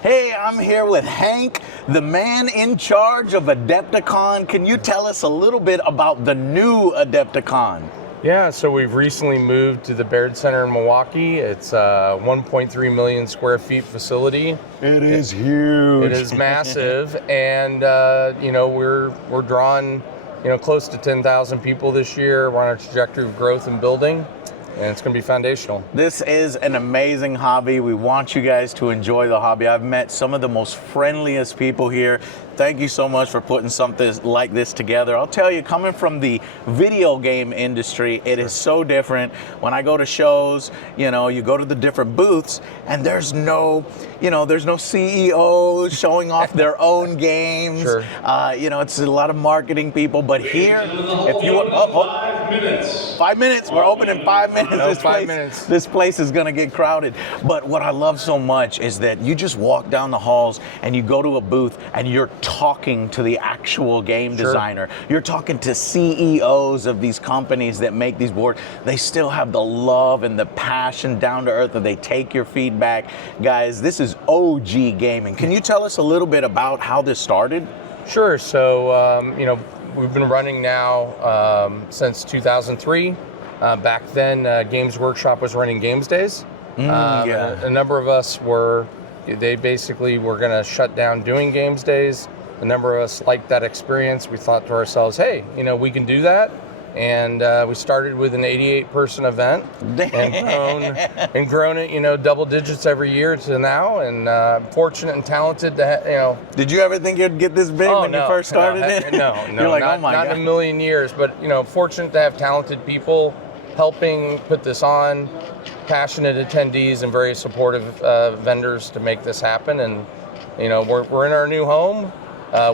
Hey, I'm here with Hank, the man in charge of Adepticon. Can you tell us a little bit about the new Adepticon? Yeah, so we've recently moved to the Baird Center in Milwaukee. It's a 1.3 million square feet facility. It is huge. It is massive, and you know, we're drawing, you know, close to 10,000 people this year. We're on a trajectory of growth and building, and it's going to be foundational. This is an amazing hobby. We want you guys to enjoy the hobby. I've met some of the most friendliest people here. Thank you so much for putting something like this together. I'll tell you, coming from the video game industry, it is so different. When I go to shows, you know, you go to the different booths and there's no, you know, there's no CEOs showing off their own games. Sure. You know, it's a lot of marketing people, but here, if you want, 5 minutes. 5 minutes, we're open in 5 minutes. No, 5 minutes. This place is gonna get crowded. But what I love so much is that you just walk down the halls and you go to a booth and you're talking to the actual game designer. You're talking to CEOs of these companies that make these boards. They still have the love and the passion, down to earth, that they take your feedback. Guys, this is OG gaming. Can you tell us a little bit about how this started? Sure. So, you know, we've been running now since 2003. Back then, Games Workshop was running Games Days. Yeah. A number of us they basically were going to shut down doing Games Days. A number of us liked that experience. We thought to ourselves, hey, you know, we can do that. And we started with an 88-person event and grown it, you know, double digits every year to now. And fortunate and talented to, you know. Did you ever think you'd get this big when you first started it? No, You're like, not, oh my not God. in a million years. But, you know, fortunate to have talented people helping put this on, passionate attendees and very supportive vendors to make this happen. And, you know, we're in our new home.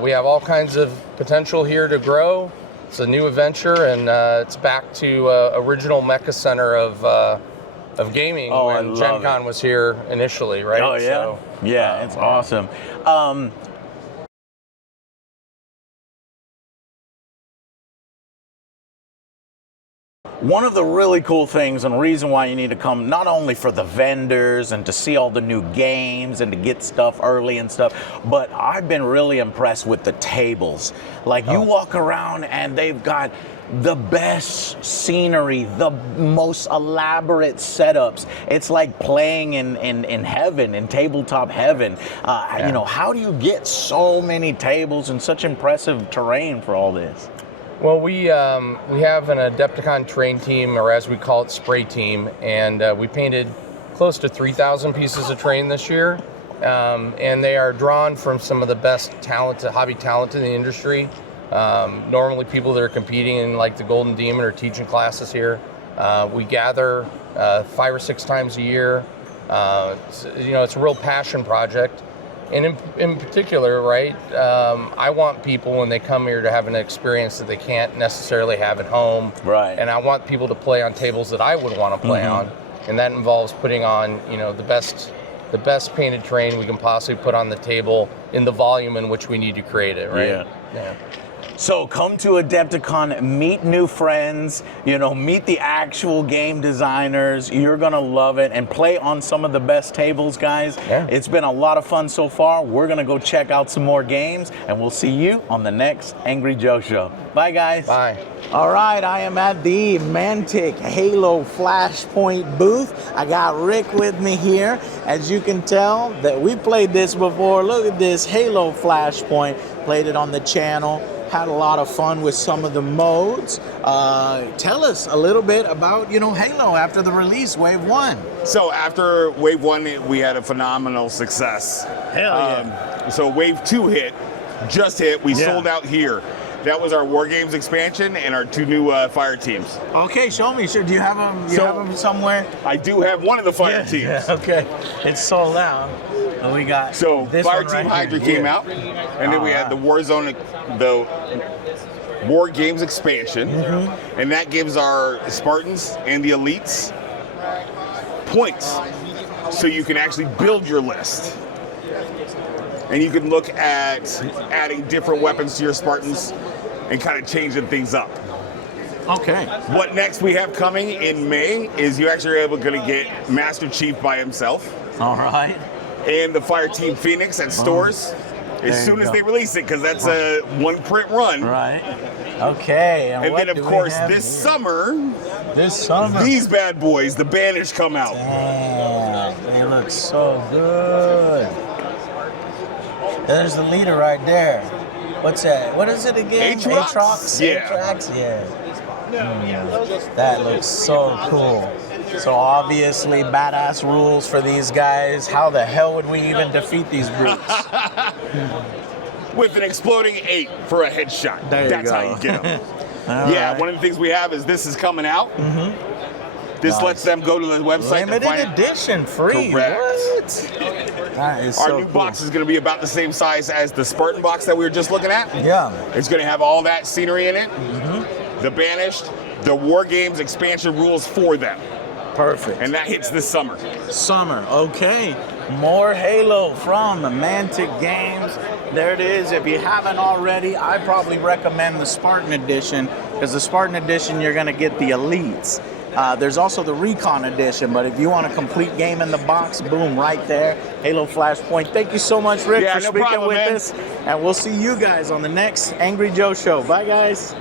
We have all kinds of potential here to grow. It's a new adventure, and it's back to original Mecca Center of gaming when Gen Con was here initially, right? Oh, yeah. So, yeah, it's awesome. One of the really cool things and reason why you need to come, not only for the vendors and to see all the new games and to get stuff early and stuff, but I've been really impressed with the tables. Like you walk around and they've got the best scenery, the most elaborate setups. It's like playing in heaven, in tabletop heaven. You know, how do you get so many tables and such impressive terrain for all this? Well, we have an Adepticon terrain team, or as we call it, spray team, and we painted close to 3,000 pieces of terrain this year, and they are drawn from some of the best hobby talent in the industry. Normally people that are competing in like the Golden Demon or teaching classes here. We gather 5 or 6 times a year. You know, it's a real passion project. And in particular, right, I want people when they come here to have an experience that they can't necessarily have at home. Right. And I want people to play on tables that I would want to play on. And that involves putting on, you know, the best painted terrain we can possibly put on the table in the volume in which we need to create it, right? Yeah. So come to Adepticon, meet new friends, you know, meet the actual game designers. You're gonna love it, and play on some of the best tables, guys. Yeah. It's been a lot of fun so far. We're gonna go check out some more games, and we'll see you on the next Angry Joe show. Bye, guys. Bye. All right, I am at the Mantic Halo Flashpoint booth. I got Rick with me here. As you can tell, that we played this before. Look at this Halo Flashpoint. Played it on the channel. Had a lot of fun with some of the modes. Tell us a little bit about, you know, Halo after the release, Wave 1. So after Wave 1, we had a phenomenal success. Hell yeah. So Wave 2 just hit. We sold out here. That was our War Games expansion and our 2 new fire teams. Okay, show me. Sure, do you have them? Have them somewhere? I do have one of the fire teams. Yeah, okay. It's sold out. And we got this Fire one Team right Hydra here. came out, and then we had the Warzone, the War Games expansion, and that gives our Spartans and the elites points, so you can actually build your list. And you can look at adding different weapons to your Spartans and kind of changing things up. Okay. What next we have coming in May is you actually are able to get Master Chief by himself. All right. and the Fireteam Phoenix at stores as soon as they release it, because that's a one print run. Right. Okay. And then, of course, this summer, these bad boys, the Banished, come out. Damn, they look so good. There's the leader right there. What's that? What is it again? Aatrox? Yeah. Aatrox? Yeah. That looks so cool. So obviously badass rules for these guys. How the hell would we even defeat these brutes? With an exploding 8 for a headshot. That's how you get them. Right. One of the things we have is this is coming out. This lets them go to the website. Limited edition, free. Correct. What? That is Our so new cool. box is going to be about the same size as the Spartan box that we were just looking at. Yeah. It's going to have all that scenery in it. The Banished, the War Games expansion rules for them. Perfect. And that hits this summer. Summer, okay. More Halo from the Mantic Games. There it is. If you haven't already, I probably recommend the Spartan Edition, because the Spartan Edition, you're going to get the elites. There's also the Recon Edition, but if you want a complete game in the box, boom, right there. Halo Flashpoint. Thank you so much, Rick, for speaking with us. And we'll see you guys on the next Angry Joe show. Bye, guys.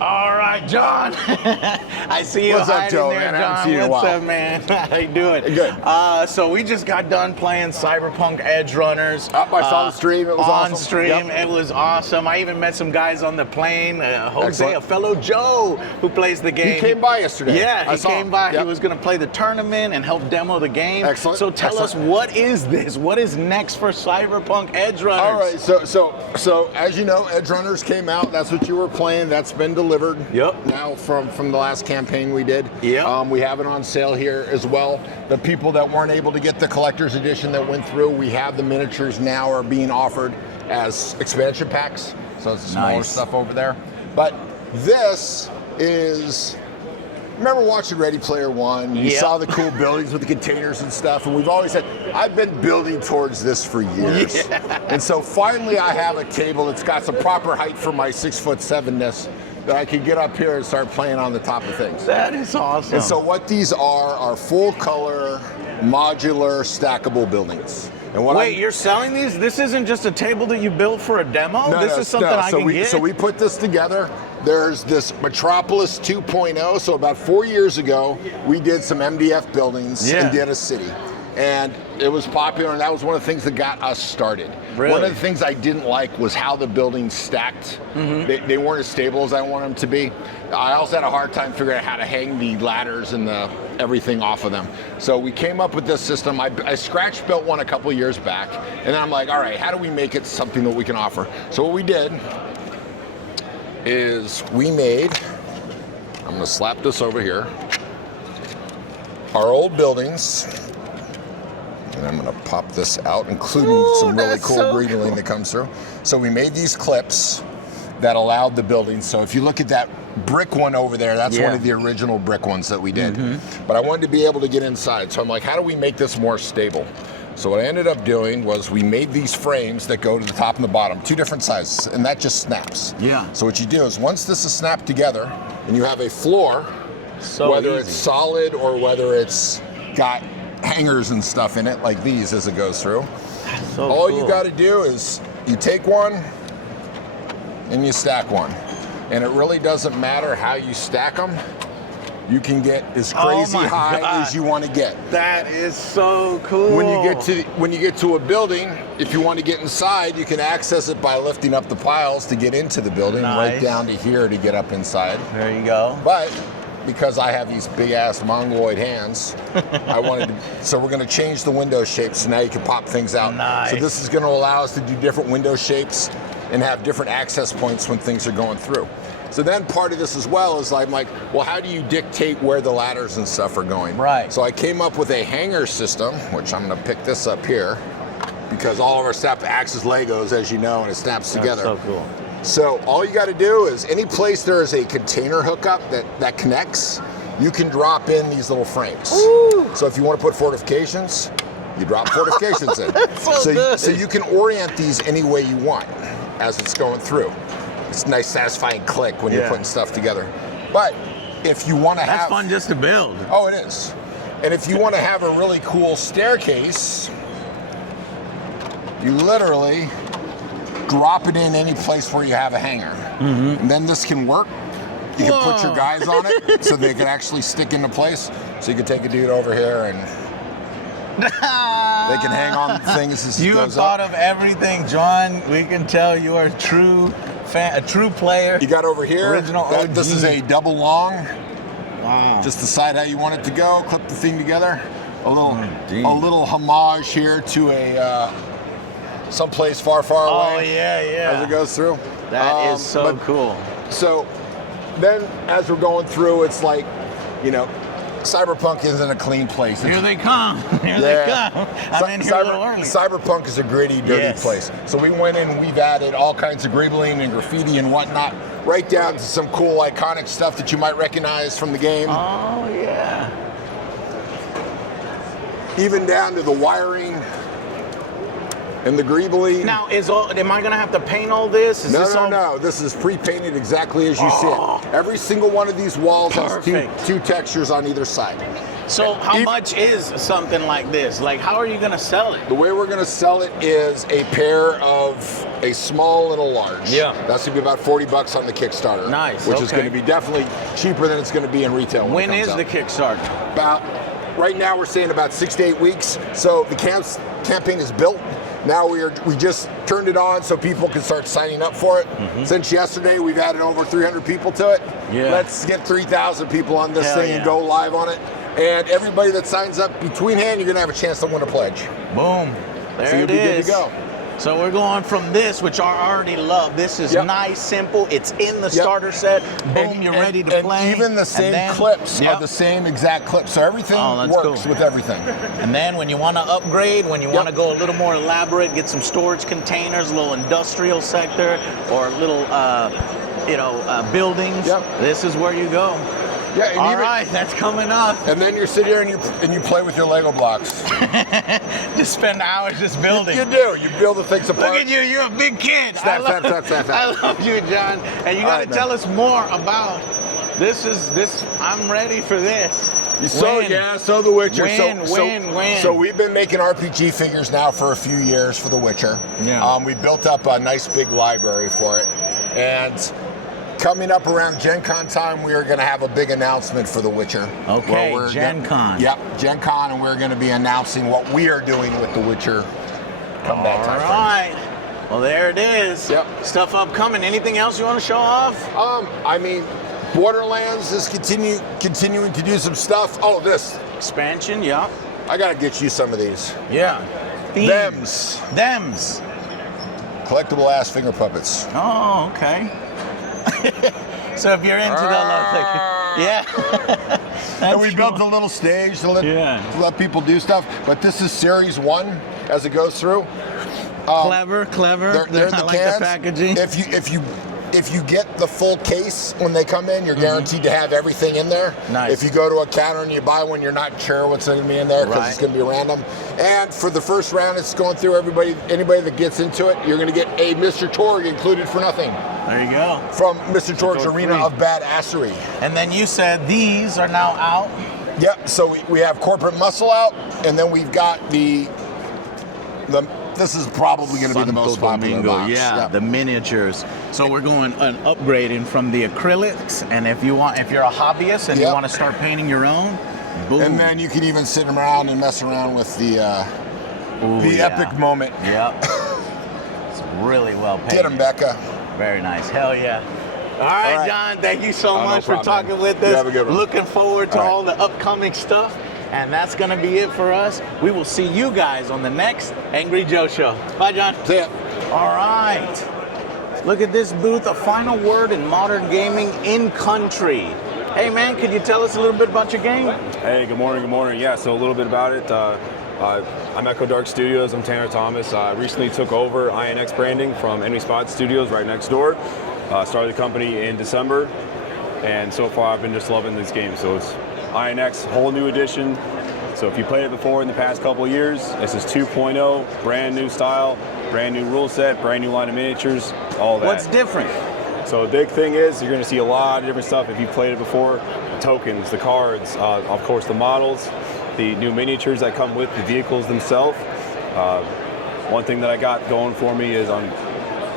All right, John. I see you hiding there, John. What's up, man? How you doing? Good. So we just got done playing Cyberpunk Edge Runners. I saw the stream. It was awesome. On stream, it was awesome. I even met some guys on the plane. Jose, a fellow Joe who plays the game. He came by yesterday. Yeah, he came by. Yep. He was going to play the tournament and help demo the game. Excellent. So tell us, what is this? What is next for Cyberpunk Edge Runners? All right. So as you know, Edge Runners came out. That's what you were playing. That's been delivered. Yep. Now from the last campaign we did. Yep. We have it on sale here as well. The people that weren't able to get the collector's edition that went through, we have the miniatures now are being offered as expansion packs. So it's smaller stuff over there. But this is, remember watching Ready Player One? You saw the cool buildings with the containers and stuff, and we've always said, I've been building towards this for years. And so finally I have a table that's got some proper height for my 6'7"ness that I can get up here and start playing on the top of things. That is awesome. And so what these are full color, modular, stackable buildings. And what Wait, you're selling these? This isn't just a table that you built for a demo? This is something I can get? So we put this together. There's this Metropolis 2.0. So about 4 years ago, we did some MDF buildings and did a city. And it was popular, and that was one of the things that got us started. Really? One of the things I didn't like was how the buildings stacked. They weren't as stable as I wanted them to be. I also had a hard time figuring out how to hang the ladders and everything off of them. So we came up with this system. I scratch built one a couple of years back, and then I'm like, all right, how do we make it something that we can offer? So what we did is we made, I'm gonna slap this over here, our old buildings. And I'm going to pop this out, including some really cool greeting that comes through. So we made these clips that allowed the buildings. So if you look at that brick one over there, that's one of the original brick ones that we did. But I wanted to be able to get inside. So I'm like, how do we make this more stable? So what I ended up doing was we made these frames that go to the top and the bottom, 2 different sizes, and that just snaps. So what you do is once this is snapped together and you have a floor, whether it's solid or whether it's got hangers and stuff in it like these as it goes through. All you got to do is you take one and you stack one, and it really doesn't matter how you stack them. You can get as crazy high as you want to get. That is so cool. When you get to a building, if you want to get inside, you can access it by lifting up the piles to get into the building, right down to here to get up inside. There you go. But because I have these big ass mongoloid hands, so we're gonna change the window shapes so now you can pop things out. So this is gonna allow us to do different window shapes and have different access points when things are going through. So then part of this as well is I'm like, well, how do you dictate where the ladders and stuff are going? So I came up with a hanger system, which I'm gonna pick this up here, because all of our stuff acts as Legos, as you know, and it snaps together. That's so cool. So all you got to do is any place there is a container hookup that connects, you can drop in these little frames. So if you want to put fortifications, you drop fortifications in. So you can orient these any way you want as it's going through. It's a nice satisfying click when you're putting stuff together. But if you want to have... That's fun just to build. Oh, it is. And if you want to have a really cool staircase, you literally drop it in any place where you have a hanger. And then this can work. You can put your guys on it so they can actually stick into place. So you can take a dude over here and they can hang on the thing as it You have goes thought up. of everything, John. We can tell you are a true fan, a true player. You got over here, Original this is OG. a double long. Wow. Just decide how you want it to go, clip the thing together. A geez. little homage here to a someplace far, far away. Oh, yeah. As it goes through. That is so cool. So then as we're going through, it's like, you know, Cyberpunk isn't a clean place. Here they come. Here they come. I'm in here a little early. Cyberpunk is a gritty, dirty place. So we went in and we've added all kinds of gribbling and graffiti and whatnot, right down to some cool iconic stuff that you might recognize from the game. Oh, yeah. Even down to the wiring and the greebly. Now, am I going to have to paint all this? No. This is pre-painted exactly as you see it. Every single one of these walls has two textures on either side. So how much is something like this? Like, how are you going to sell it? The way we're going to sell it is a pair of a small and a large. Yeah. That's going to be about $40 on the Kickstarter. Nice, Which is going to be definitely cheaper than it's going to be in retail. When is the Kickstarter? Right now we're saying about 6 to 8 weeks. So the campaign is built. Now we just turned it on so people can start signing up for it. Since yesterday, we've added over 300 people to it. Yeah. Let's get 3,000 people on this thing and go live on it. And everybody that signs up between hand, you're going to have a chance to win a pledge. Boom. There so you'll be good to go. So we're going from this, which I already love. This is nice, simple. It's in the starter set. Boom, you're ready to play. And even the same clips are the same exact clips. So everything works with everything. And then when you want to upgrade, when you want to go a little more elaborate, get some storage containers, a little industrial sector, or little, buildings, this is where you go. Yeah, and all right, that's coming up. And then you sit here and you play with your Lego blocks. Just spend hours just building. You do. You build the things apart. Look at you. You're a big kid. Snap. I love you, John. And you got to tell us more about this. I'm ready for this. So The Witcher. When? So we've been making RPG figures now for a few years for The Witcher. Yeah. We built up a nice big library for it. And coming up around Gen Con time, we are going to have a big announcement for The Witcher. Okay, Gen Con. Yep, Gen Con, and we're going to be announcing what we are doing with The Witcher come that time. All right. Well, there it is. Yep. Stuff upcoming. Anything else you want to show off? Borderlands is continuing to do some stuff. Oh, this. Expansion, yeah. I got to get you some of these. Yeah. Thems. Collectible ass finger puppets. Oh, okay. So if you're into and we built a little stage to let people do stuff. But this is Series 1 as it goes through. Clever. They're I the like cans. the packaging. If you get the full case when they come in, you're guaranteed to have everything in there. Nice. If you go to a counter and you buy one, you're not sure what's going to be in there because it's going to be random. And for the first round, it's going through anybody that gets into it, you're going to get a Mr. Torg included for nothing. There you go. From Mr. Torg's Arena of Badassery. And then you said these are now out. Yep. So we have Corporate Muscle out, and then we've got the this is probably going to be the most popular box. Yeah, the miniatures. So we're going and upgrading from the acrylics, and if you're a hobbyist and you want to start painting your own, boom. And then you can even sit around and mess around with the epic moment. Yep. It's really well painted. Get him, Becca. Very nice. Hell yeah. All right, John, thank you so much for talking with us. You have a good one. Looking forward to all the upcoming stuff. And that's going to be it for us. We will see you guys on the next Angry Joe show. Bye, John. See ya. All right. Look at this booth, a final word in modern gaming Incountry. Hey, man, could you tell us a little bit about your game? Hey, good morning. Yeah, so a little bit about it. I'm Echo Dark Studios. I'm Tanner Thomas. I recently took over INX branding from Enemy Spot Studios right next door. Started the company in December, and so far I've been just loving this game. So it's INX, whole new edition. So if you played it before in the past couple of years, this is 2.0, brand new style, brand new rule set, brand new line of miniatures, all that. What's different? So the big thing is you're going to see a lot of different stuff if you played it before. The tokens, the cards, of course the models, the new miniatures that come with the vehicles themselves. One thing that I got going for me is I'm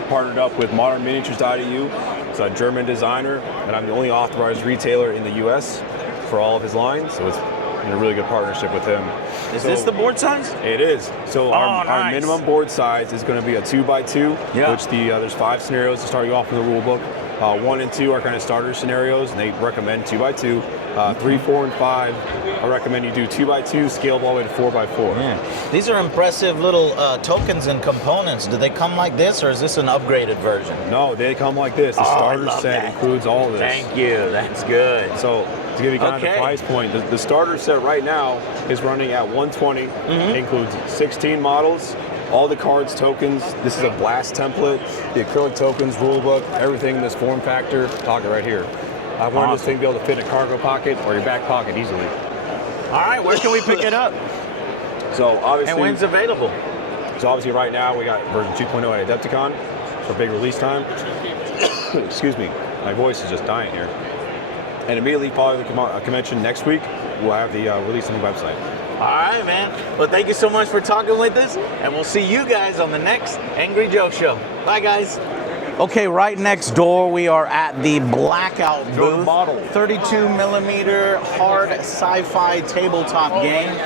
partnered up with modernminiatures.eu. It's a German designer, and I'm the only authorized retailer in the U.S. for all of his lines, so it's in a really good partnership with him. Is this the board size? It is. So our minimum board size is going to be a 2x2, which there's 5 scenarios to start you off with the rule book. 1 and 2 are kind of starter scenarios, and they recommend 2x2. 3, 4, and 5, I recommend you do 2x2, scaled all the way to 4x4. Yeah. These are impressive little tokens and components. Do they come like this, or is this an upgraded version? No, they come like this. The starter set includes all of this. Thank you. That's good. So to give you kind of the price point, the starter set right now is running at $120. It includes 16 models. All the cards, tokens, this is a blast template, the acrylic tokens, rulebook, everything in this form factor, pocket right here. I wanted this thing to be able to fit in a cargo pocket or your back pocket easily. All right, where can we pick it up? So obviously, and when's available? So obviously right now we got version 2.0 at Adepticon for big release time. Excuse me, my voice is just dying here. And immediately following the convention next week, we'll have the release on the website. All right, man. Well, thank you so much for talking with us, and we'll see you guys on the next Angry Joe show. Bye, guys. Okay, right next door, we are at the Blackout booth. 32 millimeter hard sci-fi tabletop game.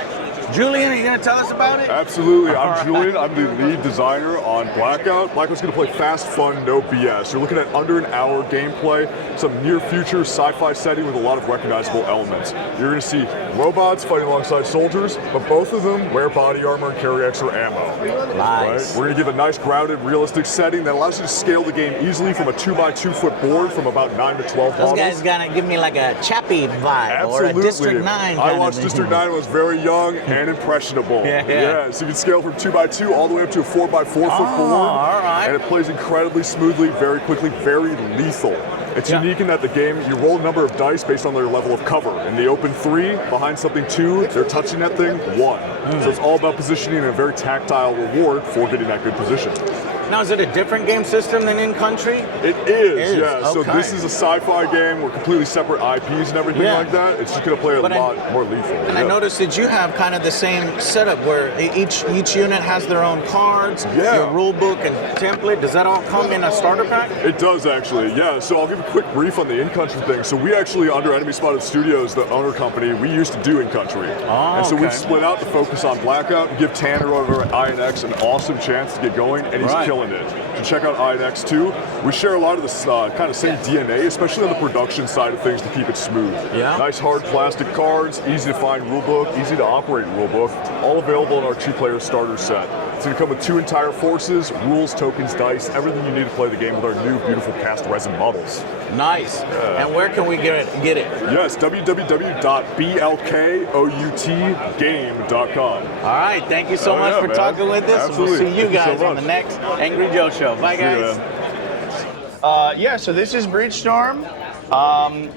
Julian, are you going to tell us about it? Absolutely. I'm Julian. I'm the lead designer on Blackout. Blackout's going to play fast, fun, no BS. You're looking at under an hour gameplay, some near-future sci-fi setting with a lot of recognizable elements. You're going to see robots fighting alongside soldiers, but both of them wear body armor and carry extra ammo. Nice. Right? We're going to give a nice, grounded, realistic setting that allows you to scale the game easily from a 2x2 foot board from about 9 to 12 Those models. guys got to give me like a Chappie vibe or a District 9 I watched District 9 when I was very young and impressionable. Yeah. So you can scale from 2x2 all the way up to a 4x4 foot board. All right. And it plays incredibly smoothly, very quickly, very lethal. It's unique in that the game, you roll a number of dice based on their level of cover. In the open 3, behind something 2, they're touching that thing 1. So it's all about positioning and a very tactile reward for getting that good position. Now, is it a different game system than Incountry? It is, yeah. Okay. So this is a sci-fi game. We're completely separate IPs and everything like that. It's just going to play a lot more lethal. And I noticed that you have kind of the same setup where each unit has their own cards, your rule book and template. Does that all come in a starter pack? It does, actually, yeah. So I'll give a quick brief on the Incountry thing. So we actually, under Enemy Spotted Studios, the owner company, we used to do Incountry. And so we've split out to focus on Blackout and give Tanner over at INX an awesome chance to get going, and he's killing it. So check out INX too. We share a lot of this kind of same DNA, especially on the production side of things to keep it smooth. Yeah. Nice hard plastic cards, easy to find rulebook, easy to operate rulebook, all available in our 2-player starter set. It's going to come with 2 entire forces, rules, tokens, dice, everything you need to play the game with our new beautiful cast resin models. Nice. And where can we get it? Yes, www.blkoutgame.com. All right, thank you so much for talking with us. Absolutely. We'll see you Thank you guys so on the much. next Angry Joe show. Bye, guys. Yeah, so this is Breachstorm.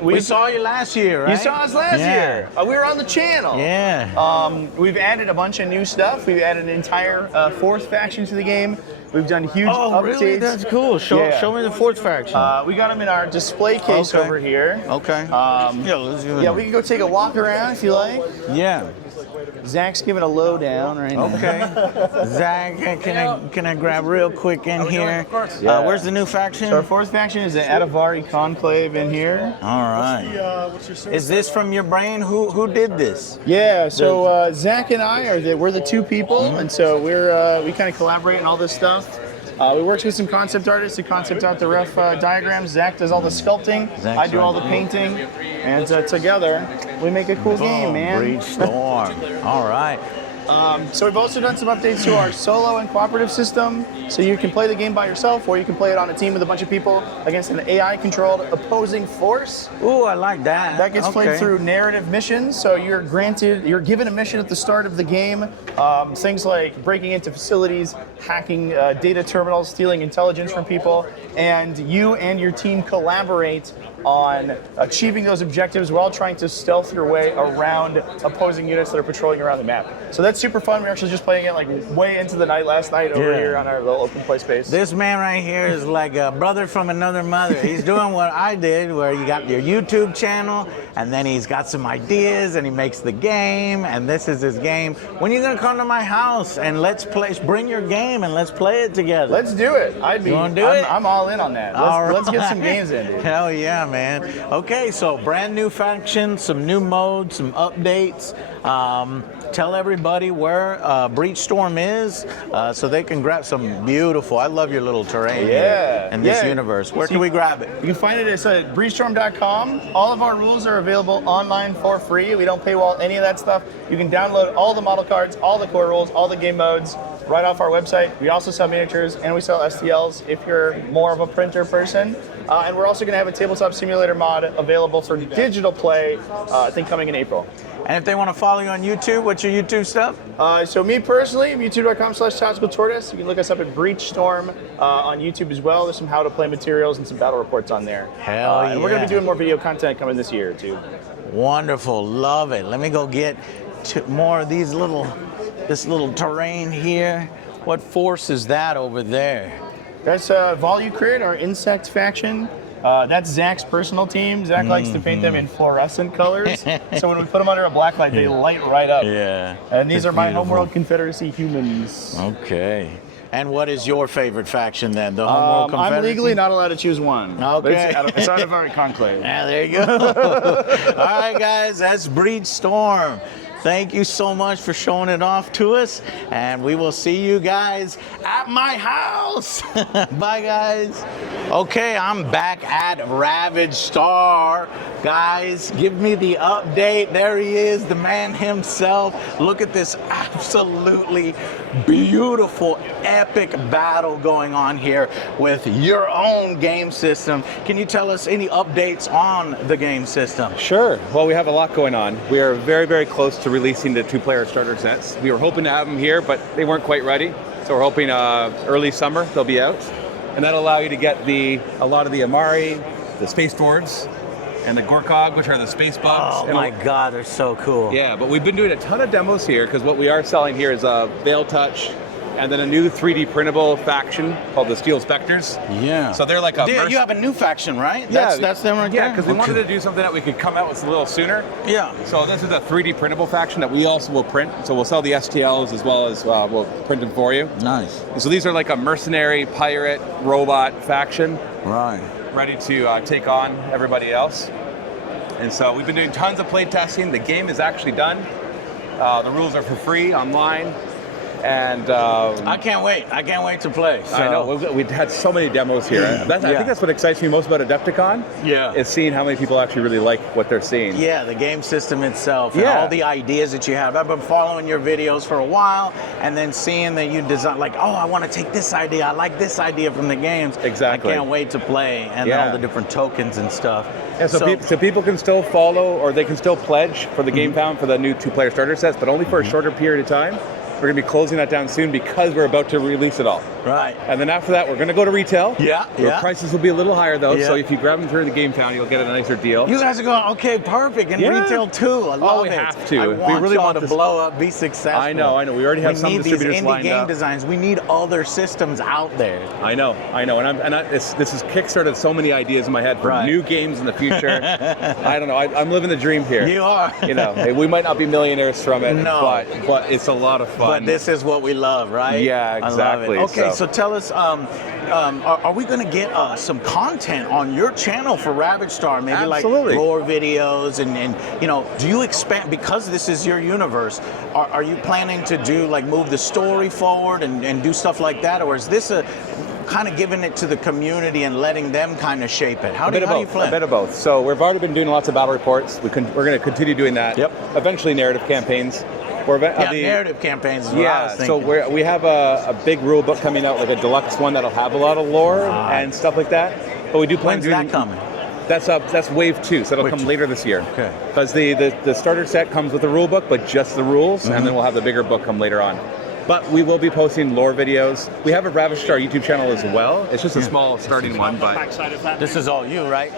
We saw you last year, right? You saw us last year. We were on the channel. Yeah. We've added a bunch of new stuff. We've added an entire 4th faction to the game. We've done huge updates. Really? That's cool. Show me the 4th faction. We got them in our display case over here. Okay. Let's go. Yeah, we can go take a walk around if you like. Yeah. Zach's giving a lowdown right now. Okay. Zach, can I grab real quick in here? Of course. Where's the new faction? So our 4th faction is the Adavari Conclave in here. All right. Is this from your brain? Who did this? Yeah, so Zach and I we're the 2 people, and so we kind of collaborate on all this stuff. We worked with some concept artists to concept out the rough diagrams. Zach does all the sculpting. I do all the painting, and together we make a cool game, man. Breachstorm. All right. So we've also done some updates to our solo and cooperative system, so you can play the game by yourself, or you can play it on a team with a bunch of people against an AI-controlled opposing force. Ooh, I like that. That gets played through narrative missions, so you're given a mission at the start of the game. Things like breaking into facilities, hacking data terminals, stealing intelligence from people, and you and your team collaborate on achieving those objectives while trying to stealth your way around opposing units that are patrolling around the map. So that's super fun. We're actually just playing it like way into the night last night over here on our little open play space. This man right here is like a brother from another mother. He's doing what I did, where you got your YouTube channel, and then he's got some ideas, and he makes the game, and this is his game. When are you gonna come to my house and let's play? Bring your game and let's play it together. Let's do it. I'm all in on that. Let's get some games in, dude. Hell yeah, man. Okay, so brand new faction, some new modes, some updates. Tell everybody where Breachstorm is so they can grab some beautiful, I love your little terrain here in this universe. Where can we grab it? You can find it at breachstorm.com. All of our rules are available online for free. We don't paywall any of that stuff. You can download all the model cards, all the core rules, all the game modes right off our website. We also sell miniatures and we sell STLs if you're more of a printer person. And we're also going to have a tabletop simulator mod available for digital play, I think coming in April. And if they want to follow you on YouTube, what's your YouTube stuff? So me personally, youtube.com/tacticaltortoise. You can look us up at Breachstorm on YouTube as well. There's some how to play materials and some battle reports on there. Hell yeah. And we're going to be doing more video content coming this year too. Wonderful, love it. Let me go get more of this little terrain here. What force is that over there? That's Volucrit, our insect faction. That's Zach's personal team. Zach likes to paint them in fluorescent colors. So when we put them under a black light, they light right up. Yeah. And these are my homeworld Confederacy humans. Okay. And what is your favorite faction then? The homeworld Confederacy? I'm legally not allowed to choose one. Okay. It's out of our conclave. Yeah, there you go. All right, guys, that's Breachstorm. Thank you so much for showing it off to us, and we will see you guys at my house. Bye, guys. Okay, I'm back at Ravage Star. Guys, give me the update. There he is, the man himself. Look at this absolutely beautiful, epic battle going on here with your own game system. Can you tell us any updates on the game system? Sure. Well, we have a lot going on. We are very, very close to releasing the 2-player starter sets. We were hoping to have them here, but they weren't quite ready. So we're hoping early summer they'll be out. And that'll allow you to get a lot of the Amari, the Space Fords, and the Gorkog, which are the space bugs. Oh my God, they're so cool. Yeah, but we've been doing a ton of demos here because what we are selling here is a Veil Touch and then a new 3D printable faction called the Steel Spectres. Yeah. So they're like a... You have a new faction, right? That's them right there? Yeah, because we wanted to do something that we could come out with a little sooner. Yeah. So this is a 3D printable faction that we also will print. So we'll sell the STLs as well as we'll print them for you. Nice. And so these are like a mercenary, pirate, robot faction. Right. Ready to take on everybody else. And so we've been doing tons of play testing. The game is actually done. The rules are for free online. And I can't wait. I can't wait to play. So. I know. We've had so many demos here. I think that's what excites me most about Adepticon. Yeah. Is seeing how many people actually really like what they're seeing. Yeah, the game system itself and all the ideas that you have. I've been following your videos for a while and then seeing that you design, like, oh, I want to take this idea. I like this idea from the games. Exactly. I can't wait to play and all the different tokens and stuff. Yeah, so people can still follow or they can still pledge for the game pound for the new 2-player starter sets, but only for a shorter period of time. We're going to be closing that down soon because we're about to release it all. Right. And then after that, we're going to go to retail. Yeah. The prices will be a little higher, though. Yeah. So if you grab them through the game pound, you'll get a nicer deal. You guys are going, okay, perfect. And retail, too. I love we it. have to. I We want really y'all want to this blow up, be successful. I know. We already have some distributors these indie lined game up. designs. We need other systems out there. I know. And this has kickstarted so many ideas in my head for new games in the future. I don't know. I'm living the dream here. You are. We might not be millionaires from it, No. but it's a lot of fun. But this is what we love, right? Yeah, exactly. I love it. Okay, so tell us, are we going to get some content on your channel for Ravage Star? Maybe Absolutely. like lore videos and do you expand, because this is your universe, are you planning to do move the story forward and do stuff like that? Or is this a kind of giving it to the community and letting them kind of shape it? How do you plan? A bit of both. So we've already been doing lots of battle reports. We're going to continue doing that. Yep. Eventually narrative campaigns. Narrative campaigns is what I was thinking. So we have a big rule book coming out, like a deluxe one that'll have a lot of lore and stuff like that. But we do plan When's that coming? That's wave 2, so it'll come later this year. Okay. Because the starter set comes with the rule book, but just the rules, and then we'll have the bigger book come later on. But we will be posting lore videos. We have a Ravage Star YouTube channel as well. It's just a small starting one, but This is all you, right?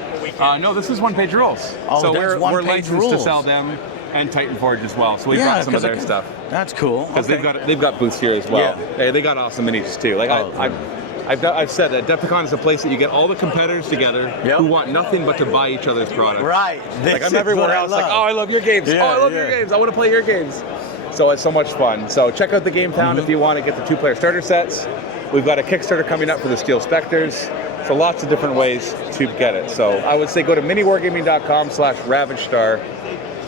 no, this is one-page rules. Oh, so that's we're one-page licensed to rules. sell them and Titan Forge as well. So we brought some of their stuff That's cool. because Okay. they've got booths here as well. Yeah. They got awesome minis too. Like Oh, I've said that Adepticon is a place that you get all the competitors together Yep. who want nothing but to buy each other's products. Right. Like This I'm is everywhere what I else. Like, love. oh, I love your games. Yeah, oh, I love yeah. your games. I want to play your games. So it's so much fun. So check out the Game Town if you want to get the 2-player starter sets. We've got a Kickstarter coming up for the Steel Spectres. So lots of different ways to get it. So I would say go to miniwargaming.com/Ravage Star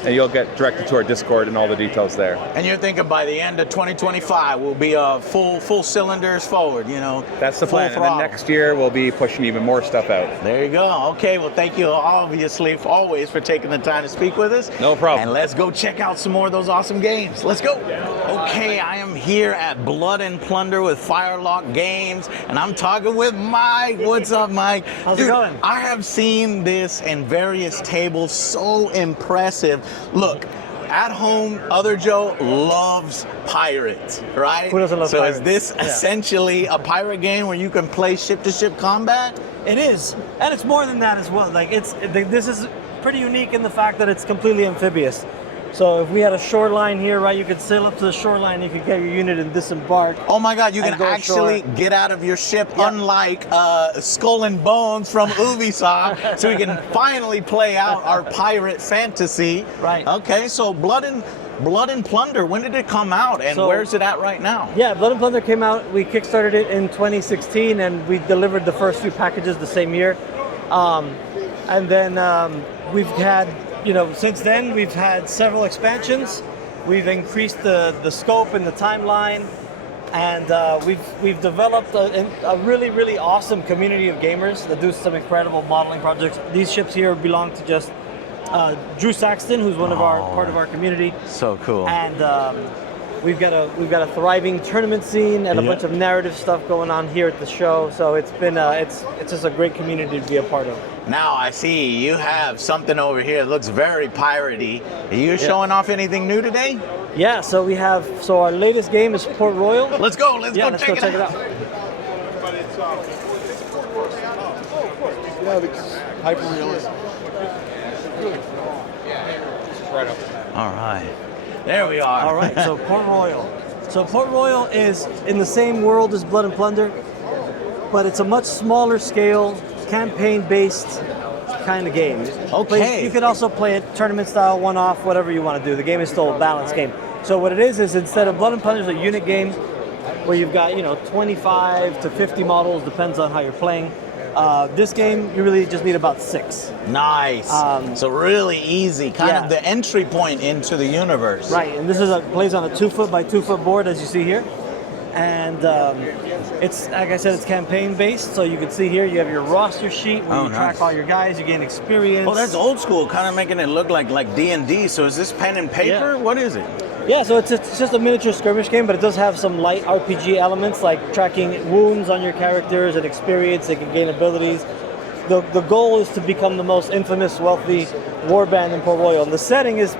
and you'll get directed to our Discord and all the details there. And you're thinking by the end of 2025 we'll be full cylinders forward, you know. That's the full plan. And then throttle. next year we'll be pushing even more stuff out. There you go. Okay, well, thank you obviously always for taking the time to speak with us. No problem. And let's go check out some more of those awesome games. Let's go. Okay, I am here at Blood and Plunder with Firelock Games, and I'm talking with Mike. What's up, Mike? How's it going? I have seen this in various tables. So impressive. Look. At home, Other Joe loves pirates, right? Who doesn't love so pirates? is this Yeah. essentially a pirate game where you can play ship-to-ship combat? It is, and it's more than that as well. Like this is pretty unique in the fact that it's completely amphibious. So if we had a shoreline here, right, you could sail up to the shoreline, you could get your unit and disembark. Oh my God, you And can go actually ashore. get out of your ship, Yeah. unlike Skull and Bones from Ubisoft, so we can finally play out our pirate fantasy. Right. Okay, so Blood and Plunder, when did it come out, and So- where's it at right now? Yeah, Blood and Plunder came out. We kickstarted it in 2016, and we delivered the first few packages the same year. And then we've had, since then we've had several expansions. We've increased the scope and the timeline, and we've developed a really, really awesome community of gamers that do some incredible modeling projects. These ships here belong to just Drew Saxton, who's one of our part of our community. So cool. And we've got a thriving tournament scene and a Yeah. bunch of narrative stuff going on here at the show. So it's been it's just a great community to be a part of. Now I see you have something over here that looks very piratey. Are you showing off anything new today? Yeah. So our latest game is Port Royal. Let's go. Let's Yeah, go let's check go check it out. All right. There we are. All right. So Port Royal. So Port Royal is in the same world as Blood and Plunder, but it's a much smaller scale, campaign-based kind of game. Okay. You could also play it tournament style, one-off, whatever you want to do. The game is still a balanced game. So what it is instead of Blood and Plunder is a unit game where you've got 25 to 50 models, depends on how you're playing. This game, you really just need about 6. Nice. So really easy, kind of the entry point into the universe. Right, and this plays on a 2-foot by 2-foot board, as you see here. And it's, like I said, it's campaign based. So you can see here, you have your roster sheet where you track all your guys, you gain experience. Oh, that's old school, kind of making it look like D&D. So is this pen and paper? Yeah. What is it? Yeah, so it's just a miniature skirmish game, but it does have some light RPG elements like tracking wounds on your characters and experience. They can gain abilities. The goal is to become the most infamous, wealthy warband in Port Royal. And the setting is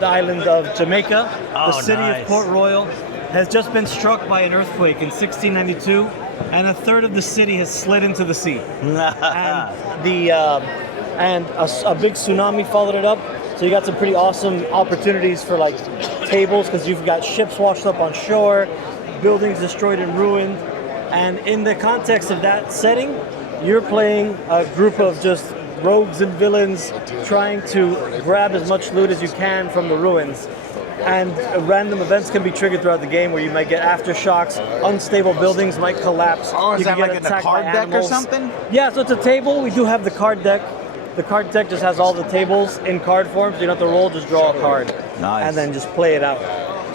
the island of Jamaica. The city of Port Royal has just been struck by an earthquake in 1692, and a third of the city has slid into the sea. And a big tsunami followed it up. So you got some pretty awesome opportunities for like tables because you've got ships washed up on shore, buildings destroyed and ruined. And in the context of that setting, you're playing a group of just rogues and villains trying to grab as much loot as you can from the ruins. And random events can be triggered throughout the game where you might get aftershocks, unstable buildings might collapse. Oh, is you that can like get in the attacked card by deck or animals. something? Yeah, so it's a table. We do have the card deck. The card deck just has all the tables in card form, so you don't have to roll, just draw a card. Nice. And then just play it out.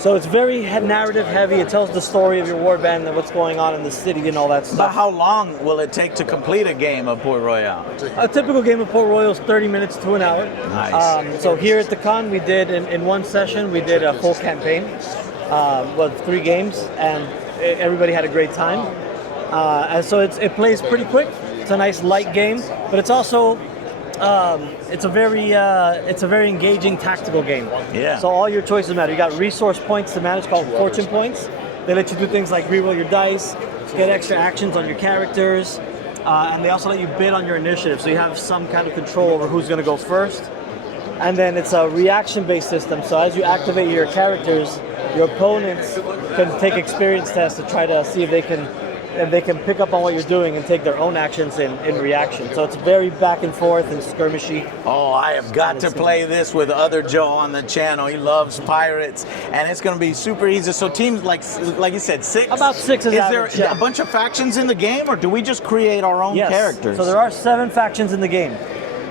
So it's very narrative heavy. It tells the story of your warband and what's going on in the city and all that But stuff. how long will it take to complete a game of Port Royale? A typical game of Port Royal is 30 minutes to an hour. Nice. So here at the con, we did, in one session, we did a full campaign, 3 games, and everybody had a great time. And so it plays pretty quick. It's a nice light game, but it's also it's a very engaging tactical game. Yeah. So all your choices matter. You got resource points to manage called fortune points, They let you do things like reroll your dice, get extra actions on your characters, and they also let you bid on your initiative, so you have some kind of control over who's going to go first. And then it's a reaction-based system, so as you activate your characters, your opponents can take experience tests to try to see if they can pick up on what you're doing and take their own actions in reaction. So it's very back and forth and skirmishy. Oh, I have got to play this with other Joe on the channel. He loves pirates, and it's going to be super easy. So teams like you said, 6? About 6 is average, there yeah. a bunch of factions in the game, or do we just create our own characters? So there are 7 factions in the game.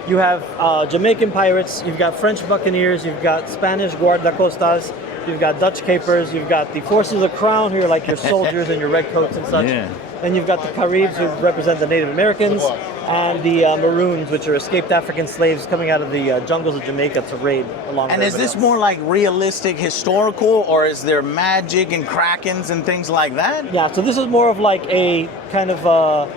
You have Jamaican pirates, you've got French buccaneers, you've got Spanish guardacostas, you've got Dutch capers, you've got the forces of the crown, who are like your soldiers and your red coats and such. Yeah. Then you've got the Caribs, who represent the Native Americans, and the Maroons, which are escaped African slaves coming out of the jungles of Jamaica to raid along. And is this more like realistic, historical, or is there magic and krakens and things like that? Yeah, so this is more of like a kind of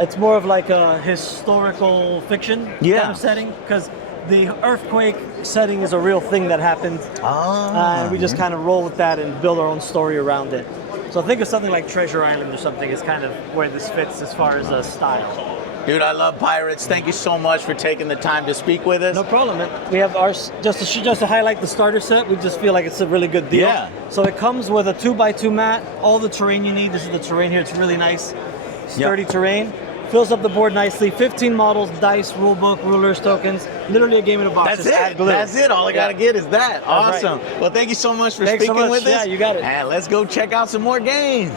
it's more of like a historical fiction kind of setting, because the earthquake setting is a real thing that happened. And we just kind of roll with that and build our own story around it. So think of something like Treasure Island or something is kind of where this fits as far as style. Dude, I love pirates. Thank you so much for taking the time to speak with us. No problem. Man. We have ours just to highlight the starter set. We just feel like it's a really good deal. Yeah. So it comes with a 2x2 mat, all the terrain you need. This is the terrain here. It's really nice, sturdy terrain. Fills up the board nicely. 15 models, dice, rulebook, rulers, tokens. Literally a game in a box. That's Just it. add glue. That's it. All I gotta get is that. That's Awesome. right. Well, thank you so much for Thanks so speaking much. with us. Yeah, you got it. And let's go check out some more games.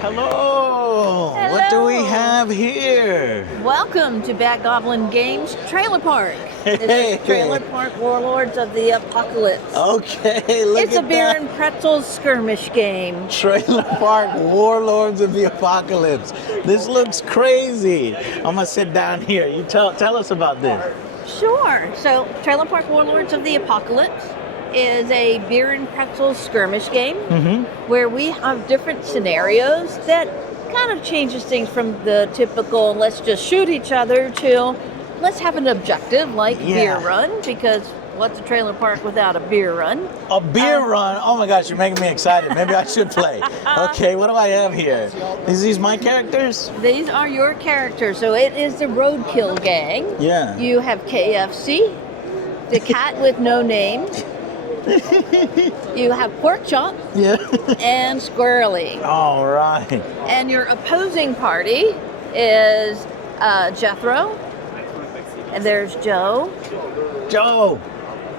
Hello. What do we have here? Welcome to Bat Goblin Games Trailer Park. This is Trailer Park Warlords of the Apocalypse. Okay, look It's at a beer that. and pretzels skirmish game. Trailer Park Warlords of the Apocalypse. This looks crazy. I'm gonna sit down here. You tell us about this. Sure. So, Trailer Park Warlords of the Apocalypse is a beer and pretzels skirmish game where we have different scenarios that kind of changes things from the typical let's just shoot each other to let's have an objective like beer run, because what's a trailer park without a beer run? A beer run? Oh my gosh, you're making me excited. Maybe I should play. Okay, what do I have here? Is these my characters? These are your characters. So it is the Roadkill Gang. Yeah. You have KFC, the cat with no name. You have Pork Chop. Yeah. And Squirrely. All right. And your opposing party is Jethro. And there's Joe. Joe.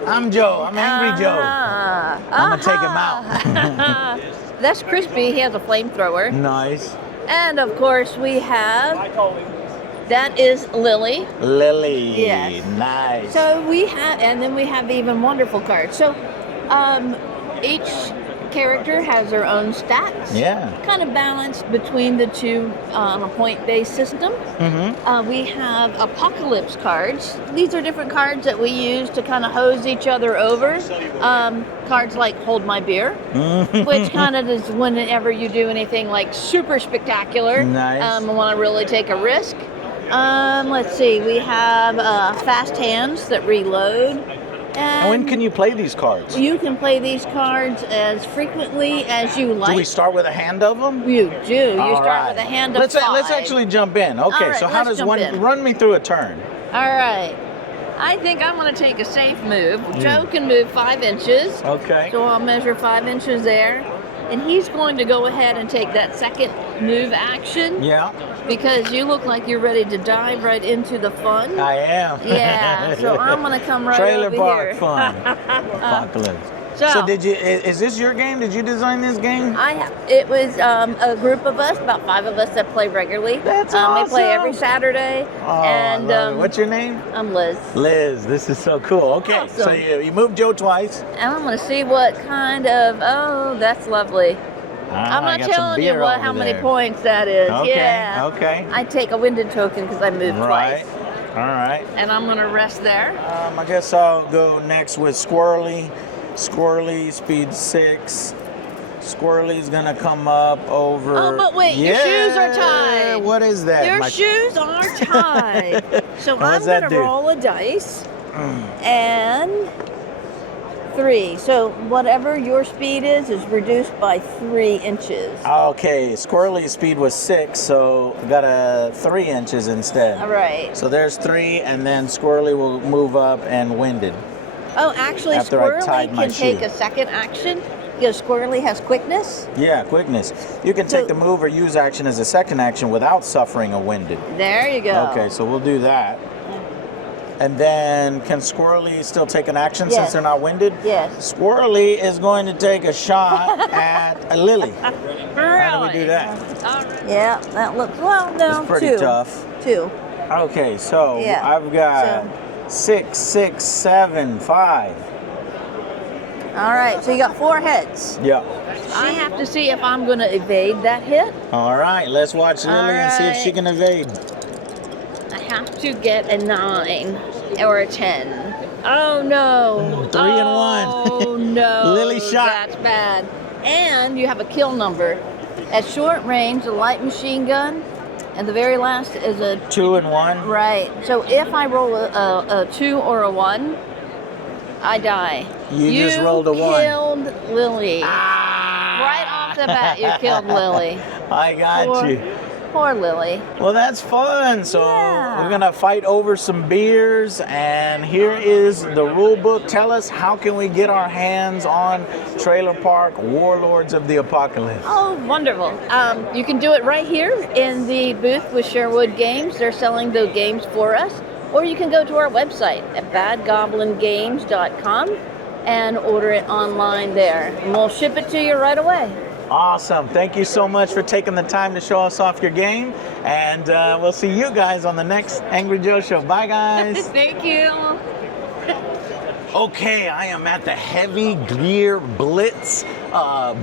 I'm Joe. I'm AngryJoe. I'm going to take him out. That's Crispy. He has a flamethrower. Nice. And of course we have, that is Lily. Lily. Yes. Nice. So we have, and then we have even wonderful cards. So each character has their own stats. Yeah. Kind of balanced between the two on a point-based system. We have Apocalypse cards. These are different cards that we use to kind of hose each other over. Cards like Hold My Beer, which kind of is whenever you do anything like super spectacular. Nice. Want to really take a risk. Let's see, we have Fast Hands that reload. And when can you play these cards? You can play these cards as frequently as you like. Do we start with a hand of them? You do. You All start right. with a hand of let's 5. Let's actually jump in. Okay, All right, so how let's does jump one in. run me through a turn? All right. I think I'm going to take a safe move. Joe can move 5 inches. Okay. So I'll measure 5 inches there. And he's going to go ahead and take that second move action. Yeah. Because you look like you're ready to dive right into the fun. I am. Yeah. So I'm going to come right Trailer over park here. fun. Apocalypse. So did you? Is this your game? Did you design this game? It was a group of us, about 5 of us that play regularly. That's They play every awesome. Saturday. Oh, and love it. What's your name? I'm Liz. Liz. This is so cool. Okay, Awesome. so you moved Joe twice. And I'm going to see what kind of. Oh, that's lovely. I'm I not got some telling you beer over how many there. points that is. Okay, Yeah. okay. I take a winded token because I moved Right. twice. All right. And I'm going to rest there. I guess I'll go next with Squirrely. Squirrely, speed 6. Squirrely's gonna come up over. Oh, but wait, your shoes are tied. What is that? Your shoes are tied. So What I'm does that going to do? roll a dice. And 3. So whatever your speed is reduced by 3 inches. Okay, Squirrely's speed was 6, so we got a 3 inches instead. All right. So there's 3, and then Squirrely will move up and Winded. Oh, actually, After I Squirrely tied my can take shoe. a second action because Squirrely has quickness. Yeah, quickness. You can take the move or use action as a second action without suffering a Winded. There you go. Okay, so we'll do that. And then, can Squirrely still take an action Yes. since they're not Winded? Yes. Squirrely is going to take a shot at a Lily. Really? How do we do that? Yeah, that looks, well, no, It's pretty 2. tough. 2. Okay, so Yeah. I've got 6, 6, 7, 5. All right, so you got 4 hits. Yeah. I have to see if I'm going to evade that hit. All right, let's watch Lily and see if she can evade. I have to get a 9 or a 10. Oh no. 3 and 1. Oh no. Lily shot. That's bad. And you have a kill number. At short range, a light machine gun, and the very last is a 2 and 1. right. So if I roll a 2 or a 1, I die. You just rolled a 1. Killed Lily. Right off the bat, you killed Lily. I got you. Poor Lily. Well, that's fun. So we're gonna fight over some beers, and here is the rule book. Tell us, how can we get our hands on Trailer Park Warlords of the Apocalypse? Oh, wonderful. You can do it right here in the booth with Sherwood Games. They're selling the games for us. Or you can go to our website at badgoblingames.com and order it online there. And we'll ship it to you right away. Awesome. Thank you so much for taking the time to show us off your game. And we'll see you guys on the next Angry Joe show. Bye, guys. Thank you. Okay, I am at the Heavy Gear Blitz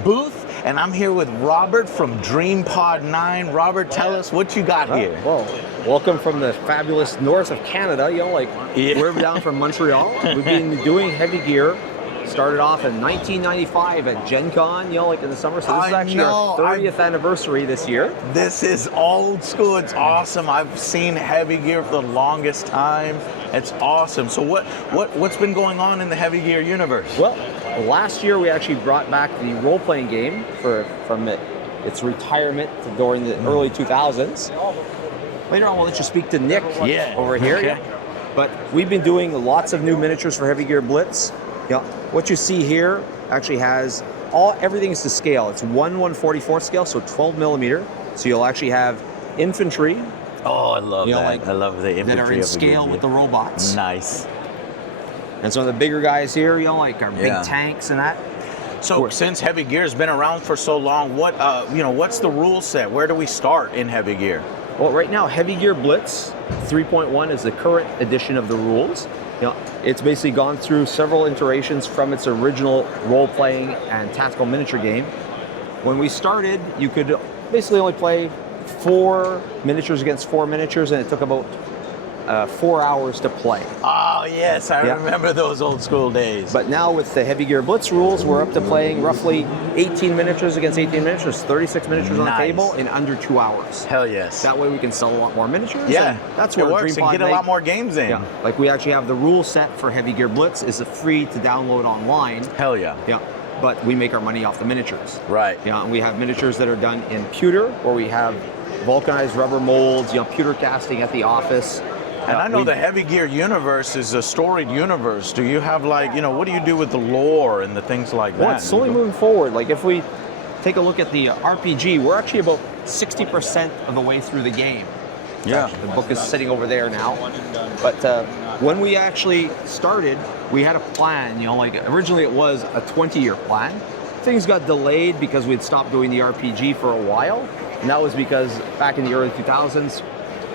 booth, and I'm here with Robert from Dream Pod 9. Robert, tell us what you got here. Well, welcome from the fabulous north of Canada. You know, we're down from Montreal. We've been doing heavy gear. Started off in 1995 at Gen Con, you know, in the summer. So this is actually our 30th anniversary this year. This is old school. It's awesome. I've seen heavy gear for the longest time. It's awesome. So what's been going on in the heavy gear universe? Well, last year we actually brought back the role-playing game from its retirement during the early 2000s. Later on, we'll let you speak to Nick over here. Okay. Yeah. But we've been doing lots of new miniatures for Heavy Gear Blitz. Yeah, what you see here actually has everything is to scale. It's 1/144 scale, so 12 millimeter. So you'll actually have infantry. Oh, I love that. I love the infantry that are in scale with the robots. Nice. And some of the bigger guys here, you know, like our big tanks and that. So since heavy gear has been around for so long, what's the rule set? Where do we start in heavy gear? Well, right now, Heavy Gear Blitz 3.1 is the current edition of the rules. You know, it's basically gone through several iterations from its original role-playing and tactical miniature game. When we started, you could basically only play 4 miniatures against 4 miniatures, and it took about 4 hours to play. Oh, yes, I remember those old school days. But now with the Heavy Gear Blitz rules, we're up to playing roughly 18 miniatures against 18 miniatures, 36 miniatures on the table in under 2 hours. Hell yes. That way we can sell a lot more miniatures. Yeah, and that's it where works and get a lot more games in. Yeah, like we actually have the rule set for Heavy Gear Blitz is free to download online. Hell yeah. Yeah, but we make our money off the miniatures. Right. Yeah, and we have miniatures that are done in pewter, where we have vulcanized rubber molds, pewter casting at the office. And I know the Heavy Gear universe is a storied universe. Do you have what do you do with the lore and the things like that? Well, it's slowly moving forward. Like if we take a look at the RPG, we're actually about 60% of the way through the game. Yeah. The book is sitting over there now. But when we actually started, we had a plan, originally it was a 20-year plan. Things got delayed because we'd stopped doing the RPG for a while. And that was because back in the early 2000s,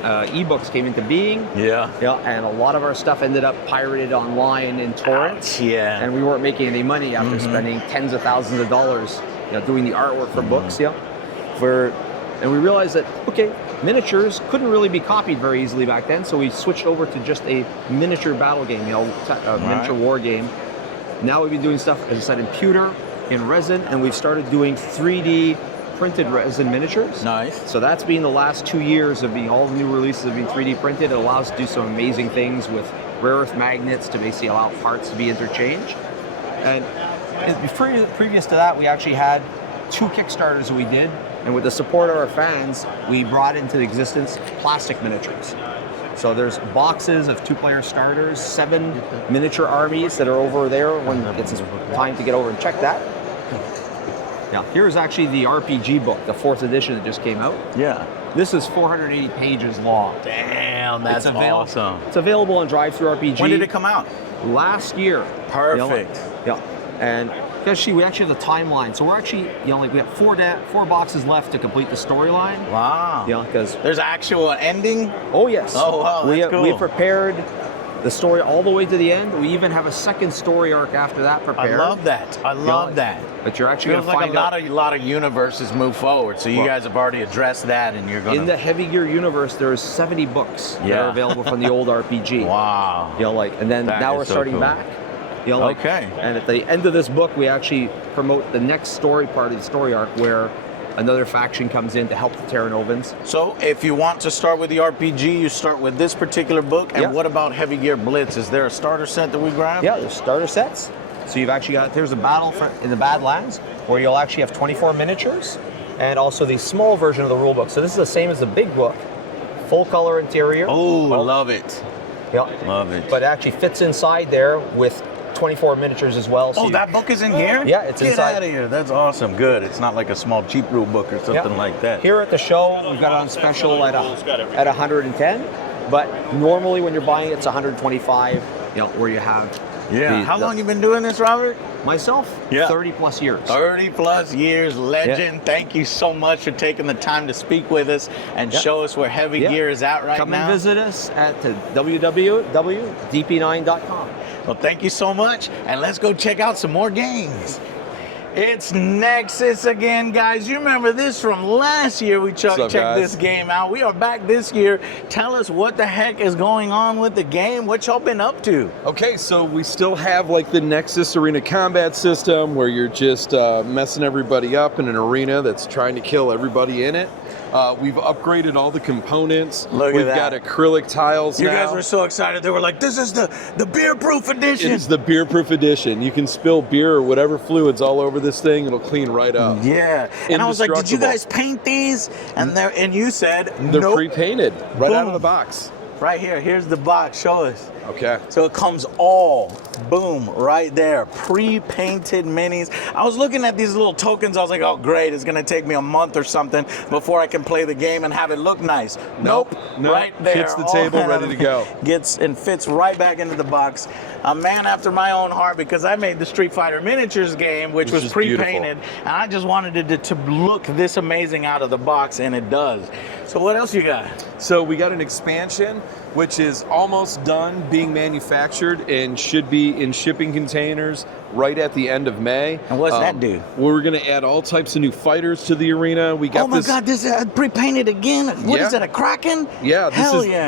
ebooks came into being. Yeah. And a lot of our stuff ended up pirated online in torrents. Yeah. And we weren't making any money after spending tens of thousands of dollars, doing the artwork for books. And we realized that miniatures couldn't really be copied very easily back then, so we switched over to just a miniature battle game, a miniature war game. Now we've been doing stuff, as I said, in pewter, in resin, and we've started doing 3D printed resin miniatures. Nice. So that's been the last 2 years of being, all the new releases have been 3D printed. It allows us to do some amazing things with rare earth magnets to basically allow parts to be interchanged. And previous to that, we actually had 2 Kickstarters that we did, and with the support of our fans, we brought into existence plastic miniatures. So there's boxes of 2-player starters, 7 miniature armies that are over there when it's time to get over and check that. Now, here's actually the RPG book, the 4th edition that just came out. Yeah. This is 480 pages long. Damn, that's awesome. It's available on Drive-Thru RPG. When did it come out? Last year. Perfect. Yeah. And actually, we actually have the timeline. So we're actually, like we have 4 boxes left to complete the storyline. Wow. Because there's actual ending. Oh yes. Oh wow, that's cool. We prepared the story all the way to the end. We even have a second story arc after that prepared. I love that. I love that. But you're actually feels going to like find a lot of universes move forward. So you guys have already addressed that, and you're going in the Heavy Gear universe. There's 70 books that are available from the old RPG. Wow. And then that now we're starting cool. back. Okay. And at the end of this book, we actually promote the next story part of the story arc where another faction comes in to help the Terranovans. So if you want to start with the RPG, you start with this particular book. And what about Heavy Gear Blitz? Is there a starter set that we grab? Yeah, there's starter sets. So you've actually got, there's a battle in the Badlands where you'll actually have 24 miniatures and also the small version of the rule book. So this is the same as the big book, full color interior. Oh, love it. Yeah. Love it. But it actually fits inside there with 24 miniatures as well. So that book is in here? Yeah, it's Get inside. Get out of here. That's awesome. Good. It's not like a small cheap rule book or something like that. Here at the show, we've got it on special at 110. But normally when you're buying it, it's 125, where you have... Yeah. How long you been doing this, Robert? Myself? 30 plus years. 30 plus years, legend. Thank you so much for taking the time to speak with us and show us where Heavy Gear is at right now. Come and visit us at www.dp9.com. Well, thank you so much, and let's go check out some more games. It's Nexus again, guys. You remember this from last year. We checked this game out. We are back this year. Tell us what the heck is going on with the game. What y'all been up to? Okay, so we still have like the Nexus Arena combat system where you're just messing everybody up in an arena that's trying to kill everybody in it. We've upgraded all the components. We've got acrylic tiles now. You guys were so excited. They were like, this is the beer-proof edition. It's the beer-proof edition. You can spill beer or whatever fluids all over this thing. It'll clean right up. Yeah. And I was like, did you guys paint these? And you said, they're nope. pre-painted right out of the box. Right here. Here's the box. Show us. Okay. So it comes all, boom, right there. Pre-painted minis. I was looking at these little tokens. I was like, oh, great. It's going to take me a month or something before I can play the game and have it look nice. Nope. Right there. Hits the table, ready to go. Gets and fits right back into the box. A man after my own heart because I made the Street Fighter Miniatures game, which was pre-painted. And I just wanted it to look this amazing out of the box, and it does. So what else you got? So we got an expansion, which is almost done being manufactured and should be in shipping containers right at the end of May. And what's that do? We're going to add all types of new fighters to the arena. We got oh my God, this is pre-painted again? What is it, a Kraken? Yeah,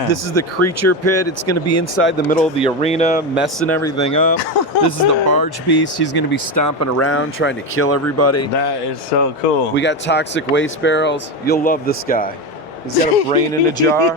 this is the creature pit. It's going to be inside the middle of the arena, messing everything up. This is the barge beast. He's going to be stomping around trying to kill everybody. That is so cool. We got toxic waste barrels. You'll love this guy. He's got a brain in a jar.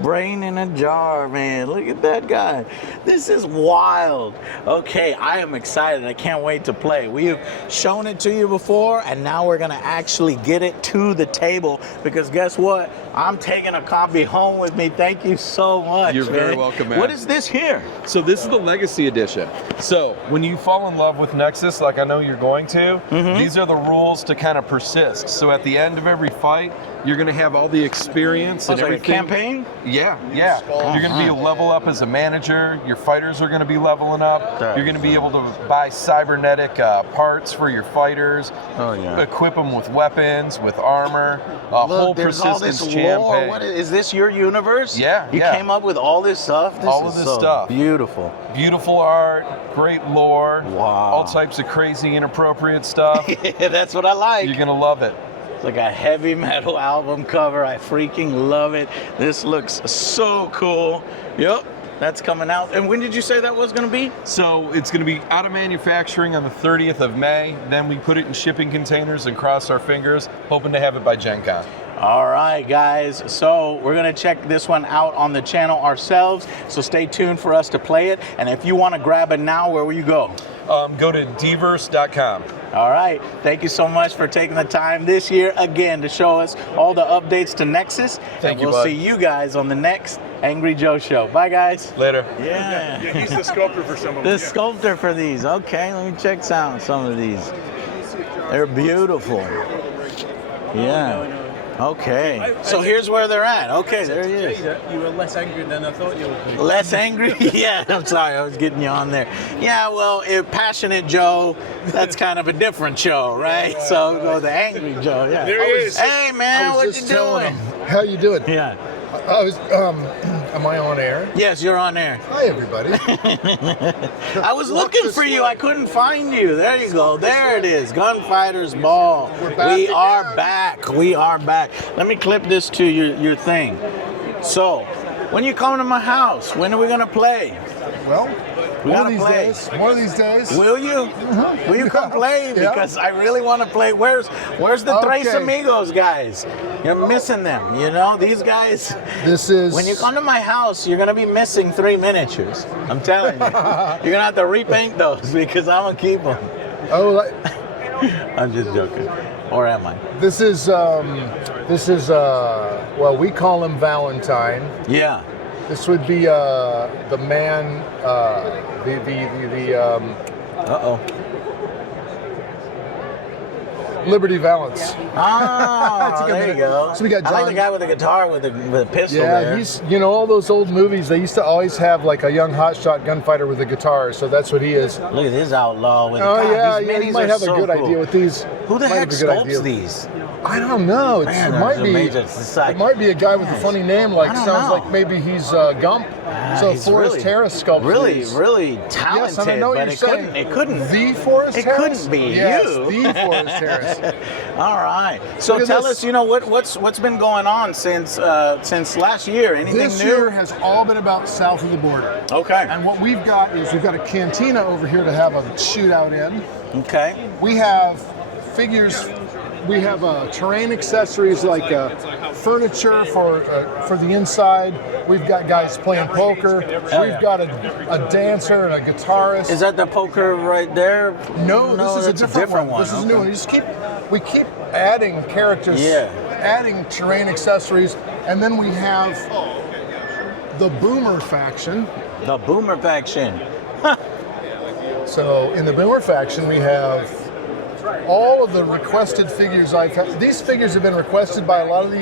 Brain in a jar, man. Look at that guy. This is wild. Okay, I am excited. I can't wait to play. We have shown it to you before, and now we're going to actually get it to the table because guess what? I'm taking a copy home with me. Thank you so much. You're very welcome, man. What is this here? So this is the Legacy Edition. So when you fall in love with Nexus, like I know you're going to, these are the rules to kind of persist. So at the end of every fight, you're going to have all the experience and everything. Like a campaign? Yeah. You're going to be a level up as a manager. Your fighters are going to be leveling up. You're going to be able to buy cybernetic parts for your fighters. Oh, yeah. Equip them with weapons, with armor, whole persistence campaign. What is this your universe? Yeah. You came up with all this stuff? All of this stuff. Beautiful. Beautiful art, great lore. Wow. All types of crazy, inappropriate stuff. Yeah, that's what I like. You're going to love it. Like a heavy metal album cover. I freaking love it. This looks so cool. Yep, that's coming out. And when did you say that was going to be? So it's going to be out of manufacturing on the 30th of May. Then we put it in shipping containers and cross our fingers, hoping to have it by Gen Con. All right, guys. So we're going to check this one out on the channel ourselves. So stay tuned for us to play it. And if you want to grab it now, where will you go? Go to diverse.com. All right. Thank you so much for taking the time this year again to show us all the updates to Nexus. Thank you, We'll bud. see you guys on the next Angry Joe show. Bye, guys. Later. Yeah. Yeah, he's the sculptor for some of them. The sculptor for these. Okay, let me check out some of these. They're beautiful. Yeah. Okay. So here's where they're at. Okay, there he is. You were less angry than I thought you would be. Less angry? Yeah, I'm sorry, I was getting you on there. Yeah, well, Passionate Joe, that's kind of a different show, right? So go the Angry Joe, yeah. There he is. Hey, man, I what was you just telling doing? him, how you doing? Yeah. I was, am I on air? Yes, you're on air. Hi, everybody. I was looking for you. I couldn't find you. There you go. There it is. Gunfighters Ball. We are back. We are back. Let me clip this to your thing. So, when you come to my house, when are we going to play? Well, We one gotta of these play. days. One of these days. Will you? Will you come play? Yeah. Because I really want to play. Where's the Tres Okay. Amigos guys? You're missing them. You know these guys. This is. When you come to my house, you're gonna be missing 3 miniatures. I'm telling you. You're gonna have to repaint those because I'm gonna keep them. Oh, I'm just joking. Or am I? this is. Well, we call him Valentine. Yeah. This would be the man. Uh-oh. Liberty Valance. Oh, there you go. So we got I like John- the guy with the guitar with the pistol Yeah, there. he's, all those old movies, they used to always have like a young hotshot gunfighter with a guitar, so that's what he is. Look at this outlaw with Oh, God, yeah, these yeah, minis you might are have so a good cool. idea with these. Who the Might heck have a good idea. sculpts these? I don't know. Man, It might those are be. amazing. It's like- It might be a guy with a funny name. Like I don't sounds know. like maybe he's Gump. So He's Forrest really- Harris sculpted Really, these. really talented, Yes, and I know what but you're it saying. couldn't. It couldn't. The Forrest It Harris. couldn't be yes, you. the Forrest Harris. All right. So Look at tell this. us, what's been going on since last year? Anything This new? year has all been about south of the border. Okay. And what we've got is we've got a cantina over here to have a shootout in. Okay. We have figures. We have terrain accessories like furniture for the inside. We've got guys playing poker. We've got a dancer and a guitarist. Is that the poker right there? No, this is a that's different one. This is a new Okay. one. We keep adding characters, Yeah. adding terrain accessories, and then we have the Boomer faction. The Boomer faction. So in the Boomer faction, we have all of the requested figures I've had. These figures have been requested by a lot of the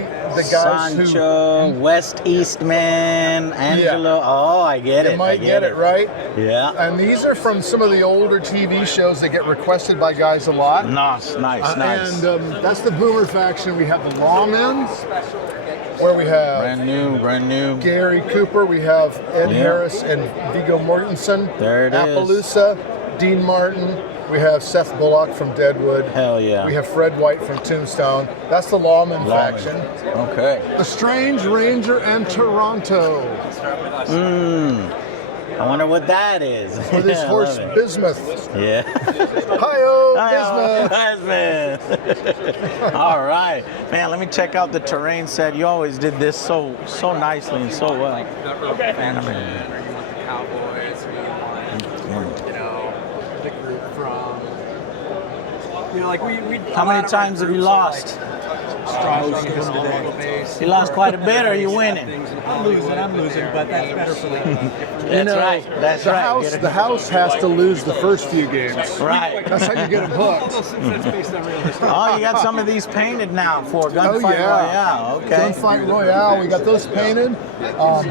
guys Sancho, West Eastman, Angelo. Oh, I get You it. might I get it, right? Yeah. And these are from some of the older TV shows that get requested by guys a lot. Nice. And that's the Boomer faction. We have the Lawmen, where we have brand new. Gary Cooper. We have Ed Yeah. Harris and Viggo Mortensen. There it is. Appaloosa, Dean Martin. We have Seth Bullock from Deadwood. Hell yeah. We have Fred White from Tombstone. That's the Lawman faction. Okay. The Strange Ranger and Toronto. I wonder what that is. With his I horse love it. Bismuth. Yeah. Hi-yo, Bismuth. Bismuth. All right. Man, let me check out the terrain set. You always did this so nicely and so well. Okay. You want the Cowboys, we want, the group from, like we. How many times have you lost? You lost quite a bit, or are you winning? I'm losing, but that's better for me. That's right. That's right. The house has to lose the first few games. Right. That's how you get them hooked. Oh, you got some of these painted now for Gunfight Royale. Okay. Gunfight Royale. We got those painted.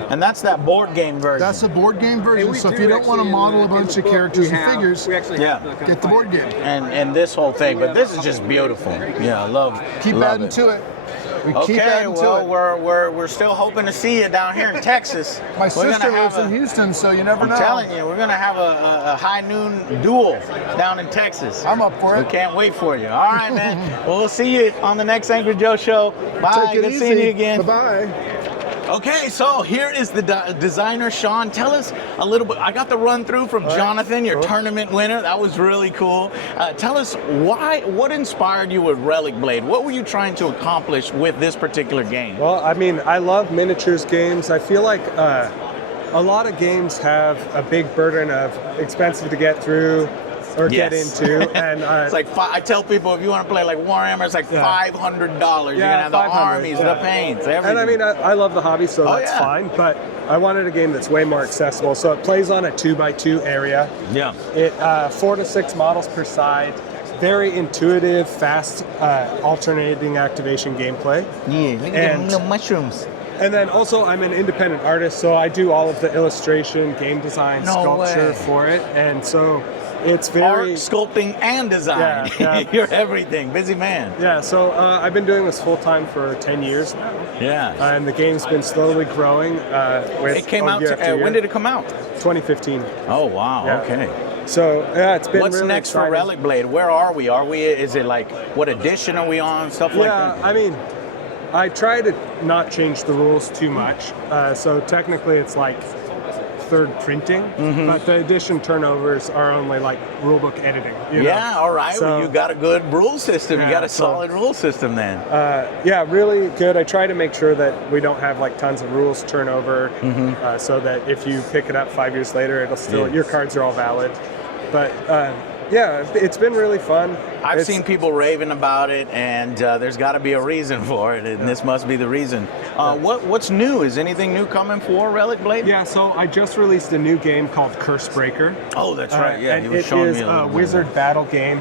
And that's that board game version. That's a board game version. So if you don't want to model a bunch of characters and figures, get the board game. And this whole thing, but this is just beautiful. Yeah, I love. Keep love adding it. to it. We Okay, keep adding well, to it. we're still hoping to see you down here in Texas. My We're sister gonna lives have in Houston, so you never I'm know. telling you, we're gonna have a high noon duel down in Texas. I'm up for it. We can't wait for you. All right, man. Well, we'll see you on the next Angry Joe show. Bye. Take it Good easy. seeing you again. Bye-bye. Okay, so here is the designer, Sean. Tell us a little bit. I got the run through from Jonathan, your tournament winner. That was really cool. Tell us what inspired you with Relic Blade? What were you trying to accomplish with this particular game? Well, I mean, I love miniatures games. I feel like a lot of games have a big burden of expensive to get through or get into, and it's like I tell people, if you want to play like Warhammer, it's like $500. You're gonna have the armies, the paints, everything. And I mean, I love the hobby, so that's fine. But I wanted a game that's way more accessible. So it plays on a 2x2 area. Yeah. It 4 to 6 models per side. Very intuitive, fast, alternating activation gameplay. Yeah, look at them little mushrooms. And then also, I'm an independent artist, so I do all of the illustration, game design, sculpture for it, and so it's very art, sculpting, and design. Yeah. You're everything, busy man. Yeah. So I've been doing this full time for 10 years now. Yeah. And the game's been slowly growing. It came out. When did it come out? 2015. Oh wow. Yeah. Okay. So yeah, it's been What's really next exciting. for Relic Blade? Where are we? Is it like, what edition are we on? Stuff like that? Yeah, I mean, I try to not change the rules too much. So technically it's like third printing, but the edition turnovers are only like rulebook editing. You know? All right. So, well, you got a good rule system. You got a solid rule system then. Yeah, really good. I try to make sure that we don't have like tons of rules turnover, so that if you pick it up 5 years later, it'll still your cards are all valid. But yeah, it's been really fun. I've seen people raving about it, and there's got to be a reason for it, and this must be the reason. What's new? Is anything new coming for Relic Blade? Yeah, so I just released a new game called Cursebreaker. Oh, that's right. Yeah, and he was it showing is me a little a bit. wizard battle game,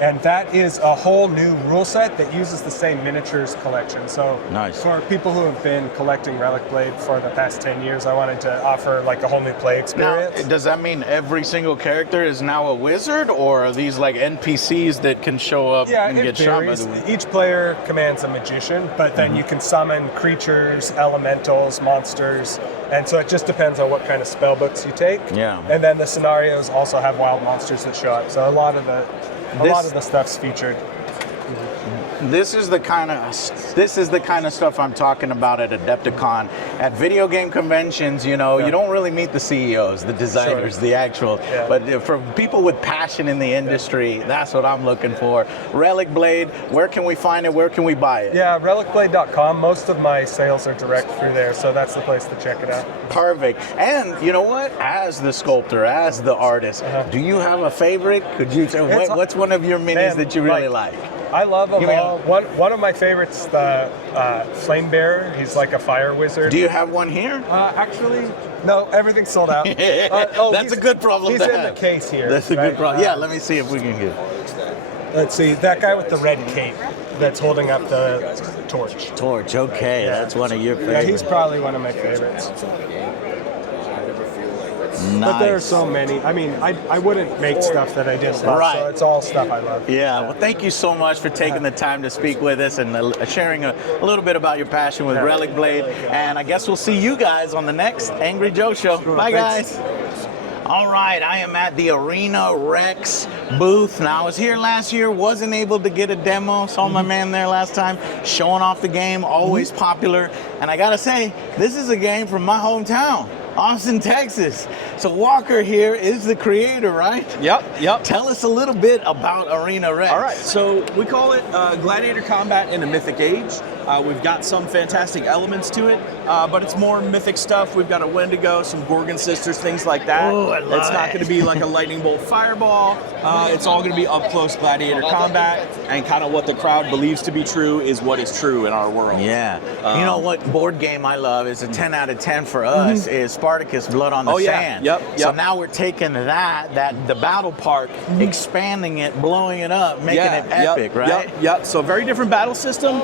and that is a whole new rule set that uses the same miniatures collection. So nice. For people who have been collecting Relic Blade for the past 10 years, I wanted to offer like a whole new play experience. Now, does that mean every single character is now a wizard, or are these like NPCs that can show up and it get shot by varies. the Each player commands a magician, but then you can summon creatures, elementals, monsters, and so it just depends on what kind of spell books you take. Yeah. And then the scenarios also have wild monsters that show up. So a lot of the stuff's featured. This is the kind of stuff I'm talking about at Adepticon. At video game conventions, you don't really meet the CEOs, the designers, the actual. But for people with passion in the industry, that's what I'm looking for. Relic Blade, where can we find it? Where can we buy it? Yeah, relicblade.com. Most of my sales are direct through there, so that's the place to check it out. Perfect. And you know what? As the sculptor, as the artist, do you have a favorite? Could you tell what's one of your minis that you really like? I love them all. One of my favorites, the Flame Bearer. He's like a fire wizard. Do you have one here? Actually, no. Everything's sold out. That's a good problem He's to in have. the case here. That's a good problem. Yeah, let me see if we can get. Let's see. That guy with the red cape that's holding up the torch. Torch. Okay, that's one of your favorites. Yeah, he's probably one of my favorites. Nice. But there are so many. I mean, I wouldn't make stuff that I didn't love, so it's all stuff I love. Yeah, well, thank you so much for taking the time to speak with us and sharing a little bit about your passion with Relic Blade. And I guess we'll see you guys on the next Angry Joe show. Bye, guys. All right, I am at the Arena Rex booth. Now, I was here last year, wasn't able to get a demo. Saw my man there last time, showing off the game, always popular. And I gotta say, this is a game from my hometown, Austin, Texas. So Walker here is the creator, right? Yep. Tell us a little bit about Arena Rex. All right, so we call it gladiator combat in a mythic age. We've got some fantastic elements to it, but it's more mythic stuff. We've got a Wendigo, some Gorgon Sisters, things like that. Ooh, I love it's not it. going to be like a lightning bolt fireball. It's all going to be up close gladiator combat, and kind of what the crowd believes to be true is what is true in our world. Yeah. You know what board game I love is a 10 out of 10 for us is Spartacus Blood on the Sand. Yep. So now we're taking the battle part, expanding it, blowing it up, making it epic, right? Yep. So very different battle system.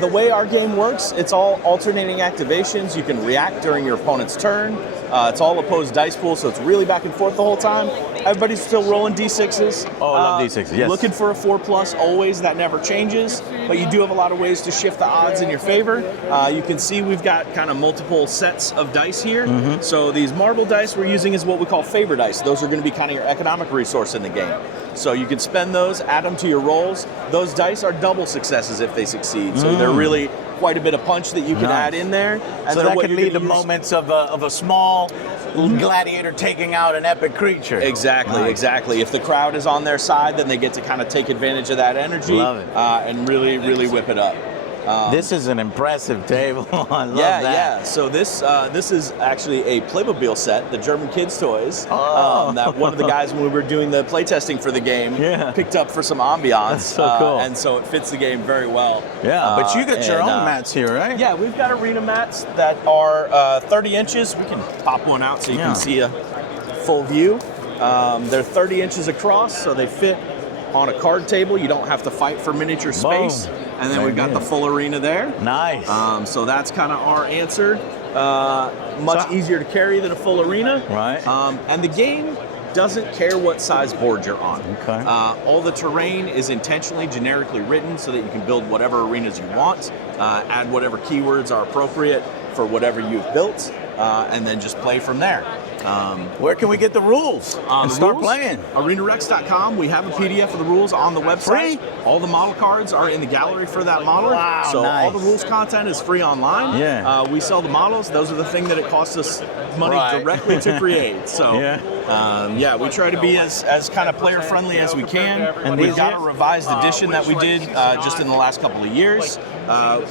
The way our game works, it's all alternating activations. You can react during your opponent's turn. It's all opposed dice pool, so it's really back and forth the whole time. Everybody's still rolling D6s. Oh, I love D6s, yes. Looking for a 4+, always. That never changes. But you do have a lot of ways to shift the odds in your favor. You can see we've got kind of multiple sets of dice here. So these marble dice we're using is what we call favor dice. Those are going to be kind of your economic resource in the game. So you can spend those, add them to your rolls. Those dice are double successes if they succeed. So they're really quite a bit of punch that you can add in there. And so then that what could you're lead to gonna use- moments of a small gladiator taking out an epic creature. Exactly, Nice. exactly. If the crowd is on their side, then they get to kind of take advantage of that energy. Love it. And really, really whip it up. This is an impressive table. I love Yeah, that. yeah. So this is actually a Playmobil set, the German kids' toys. Oh. That one of the guys when we were doing the playtesting for the game picked up for some ambiance. That's so cool. And so it fits the game very well. Yeah, but you got your own mats here, right? Yeah, we've got arena mats that are 30 inches. We can pop one out so you can see a full view. They're 30 inches across, so they fit on a card table. You don't have to fight for miniature space. Boom. And then we've got the full arena there. Nice. So that's kind of our answer. Much easier to carry than a full arena. Right. And the game doesn't care what size board you're on. Okay. All the terrain is intentionally generically written so that you can build whatever arenas you want, add whatever keywords are appropriate for whatever you've built, and then just play from there. Where can we get the rules and start playing? ArenaRex.com. We have a PDF of the rules on the website. Free? All the model cards are in the gallery for that model. Wow, so nice. all the rules content is free online. Yeah. We sell the models. Those are the thing that it costs us money directly to create. So we try to be as kind of player friendly as we can. And we've these got a revised edition that we did just in the last couple of years.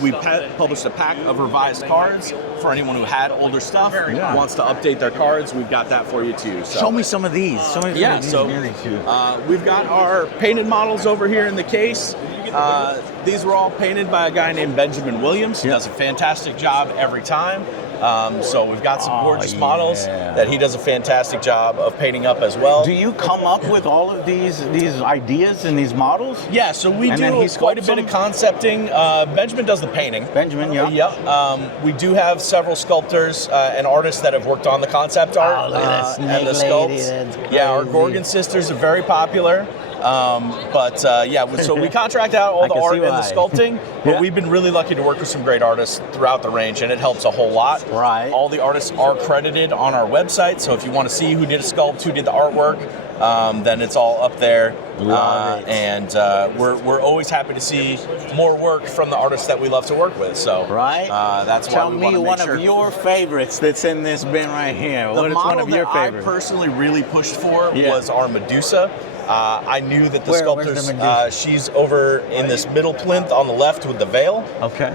We published a pack of revised cards for anyone who had older stuff, wants to update their cards. We've got that for you too. So. Show me some of these. We've got our painted models over here in the case. These were all painted by a guy named Benjamin Williams. He does a fantastic job every time. So we've got some gorgeous models that he does a fantastic job of painting up as well. Do you come up with all of these ideas and these models? Yeah, so we do quite a bit of concepting. Benjamin does the painting. Benjamin, yeah. Yep. We do have several sculptors and artists that have worked on the concept art and the sculpts. Yeah, our Gorgon sisters are very popular. So we contract out all the art and the sculpting, but we've been really lucky to work with some great artists throughout the range, and it helps a whole lot. Right. All the artists are credited on our website, so if you want to see who did a sculpt, who did the artwork, then it's all up there. And we're always happy to see more work from the artists that we love to work with. So that's why we want to make sure. Tell me one of your favorites that's in this bin right here. What is one of your favorites? I personally really pushed for was our Medusa. I knew that the sculptors, she's over in this middle plinth on the left with the veil. Okay.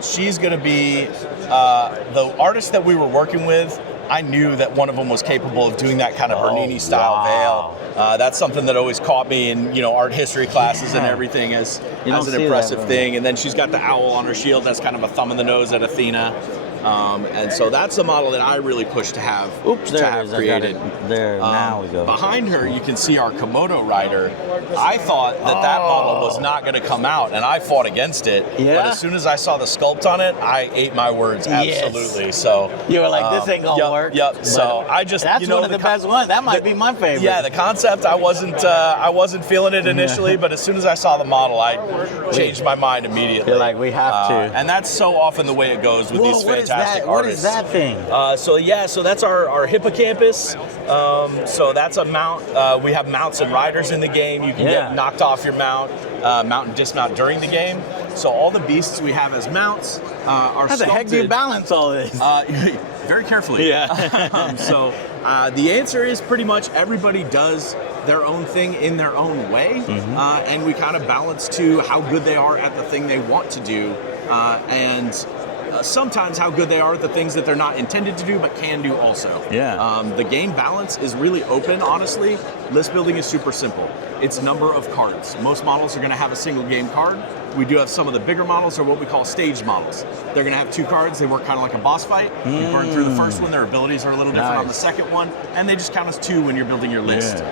She's going to be the artist that we were working with. I knew that one of them was capable of doing that kind of Bernini style veil. That's something that always caught me in art history classes and everything as an impressive thing. And then she's got the owl on her shield. That's kind of a thumb in the nose at Athena. And so that's the model that I really pushed to have, created. Now we go. Behind her, you can see our Komodo rider. I thought that model was not going to come out, and I fought against it. Yeah. But as soon as I saw the sculpt on it, I ate my words absolutely. So you were like, "This ain't gonna work." Yep. So I just that's one of the best ones. That might be my favorite. Yeah, the concept I wasn't feeling it initially, but as soon as I saw the model, I changed my mind immediately. You're like, we have to. And that's so often the way it goes with these fantastic artists. What is that thing? So that's our hippocampus. So that's a mount. We have mounts and riders in the game. You can get knocked off your mount, mount and dismount during the game. So all the beasts we have as mounts are How the heck do you balance all this? Very carefully. Yeah. The answer is pretty much everybody does their own thing in their own way, and we kind of balance to how good they are at the thing they want to do, and sometimes how good they are at the things that they're not intended to do but can do also. The game balance is really open, honestly. List building is super simple. It's number of cards. Most models are going to have a single game card. We do have some of the bigger models, or what we call staged models. They're going to have 2 cards. They work kind of like a boss fight. You burn through the first one. Their abilities are a little different on the second one, and they just count as 2 when you're building your list.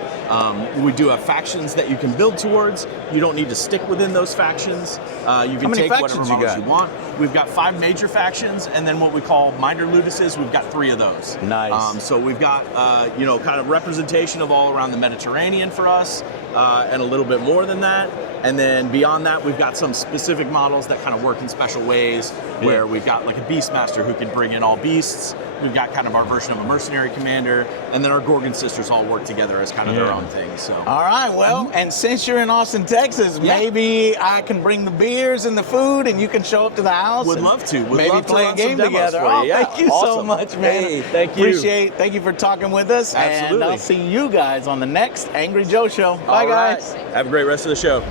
We do have factions that you can build towards. You don't need to stick within those factions. You can take whatever models you want. We've got 5 major factions, and then what we call minor ludices, we've got 3 of those. Nice. So we've got kind of representation of all around the Mediterranean for us. and a little bit more than that. And then beyond that, we've got some specific models that kind of work in special ways, where we've got like a Beastmaster who can bring in all beasts. We've got kind of our version of a mercenary commander, and then our Gorgon sisters all work together as kind of their own thing. So. All right, well, and since you're in Austin, Texas, maybe I can bring the beers and the food, and you can show up to the house. Would love to. Would maybe love to play a run some game demos together. for you. Oh, Yeah, thank you so awesome. much, man. Hey, thank you. Thank you for talking with us. Absolutely. And I'll see you guys on the next Angry Joe show. Bye, All right. guys. Have a great rest of the show.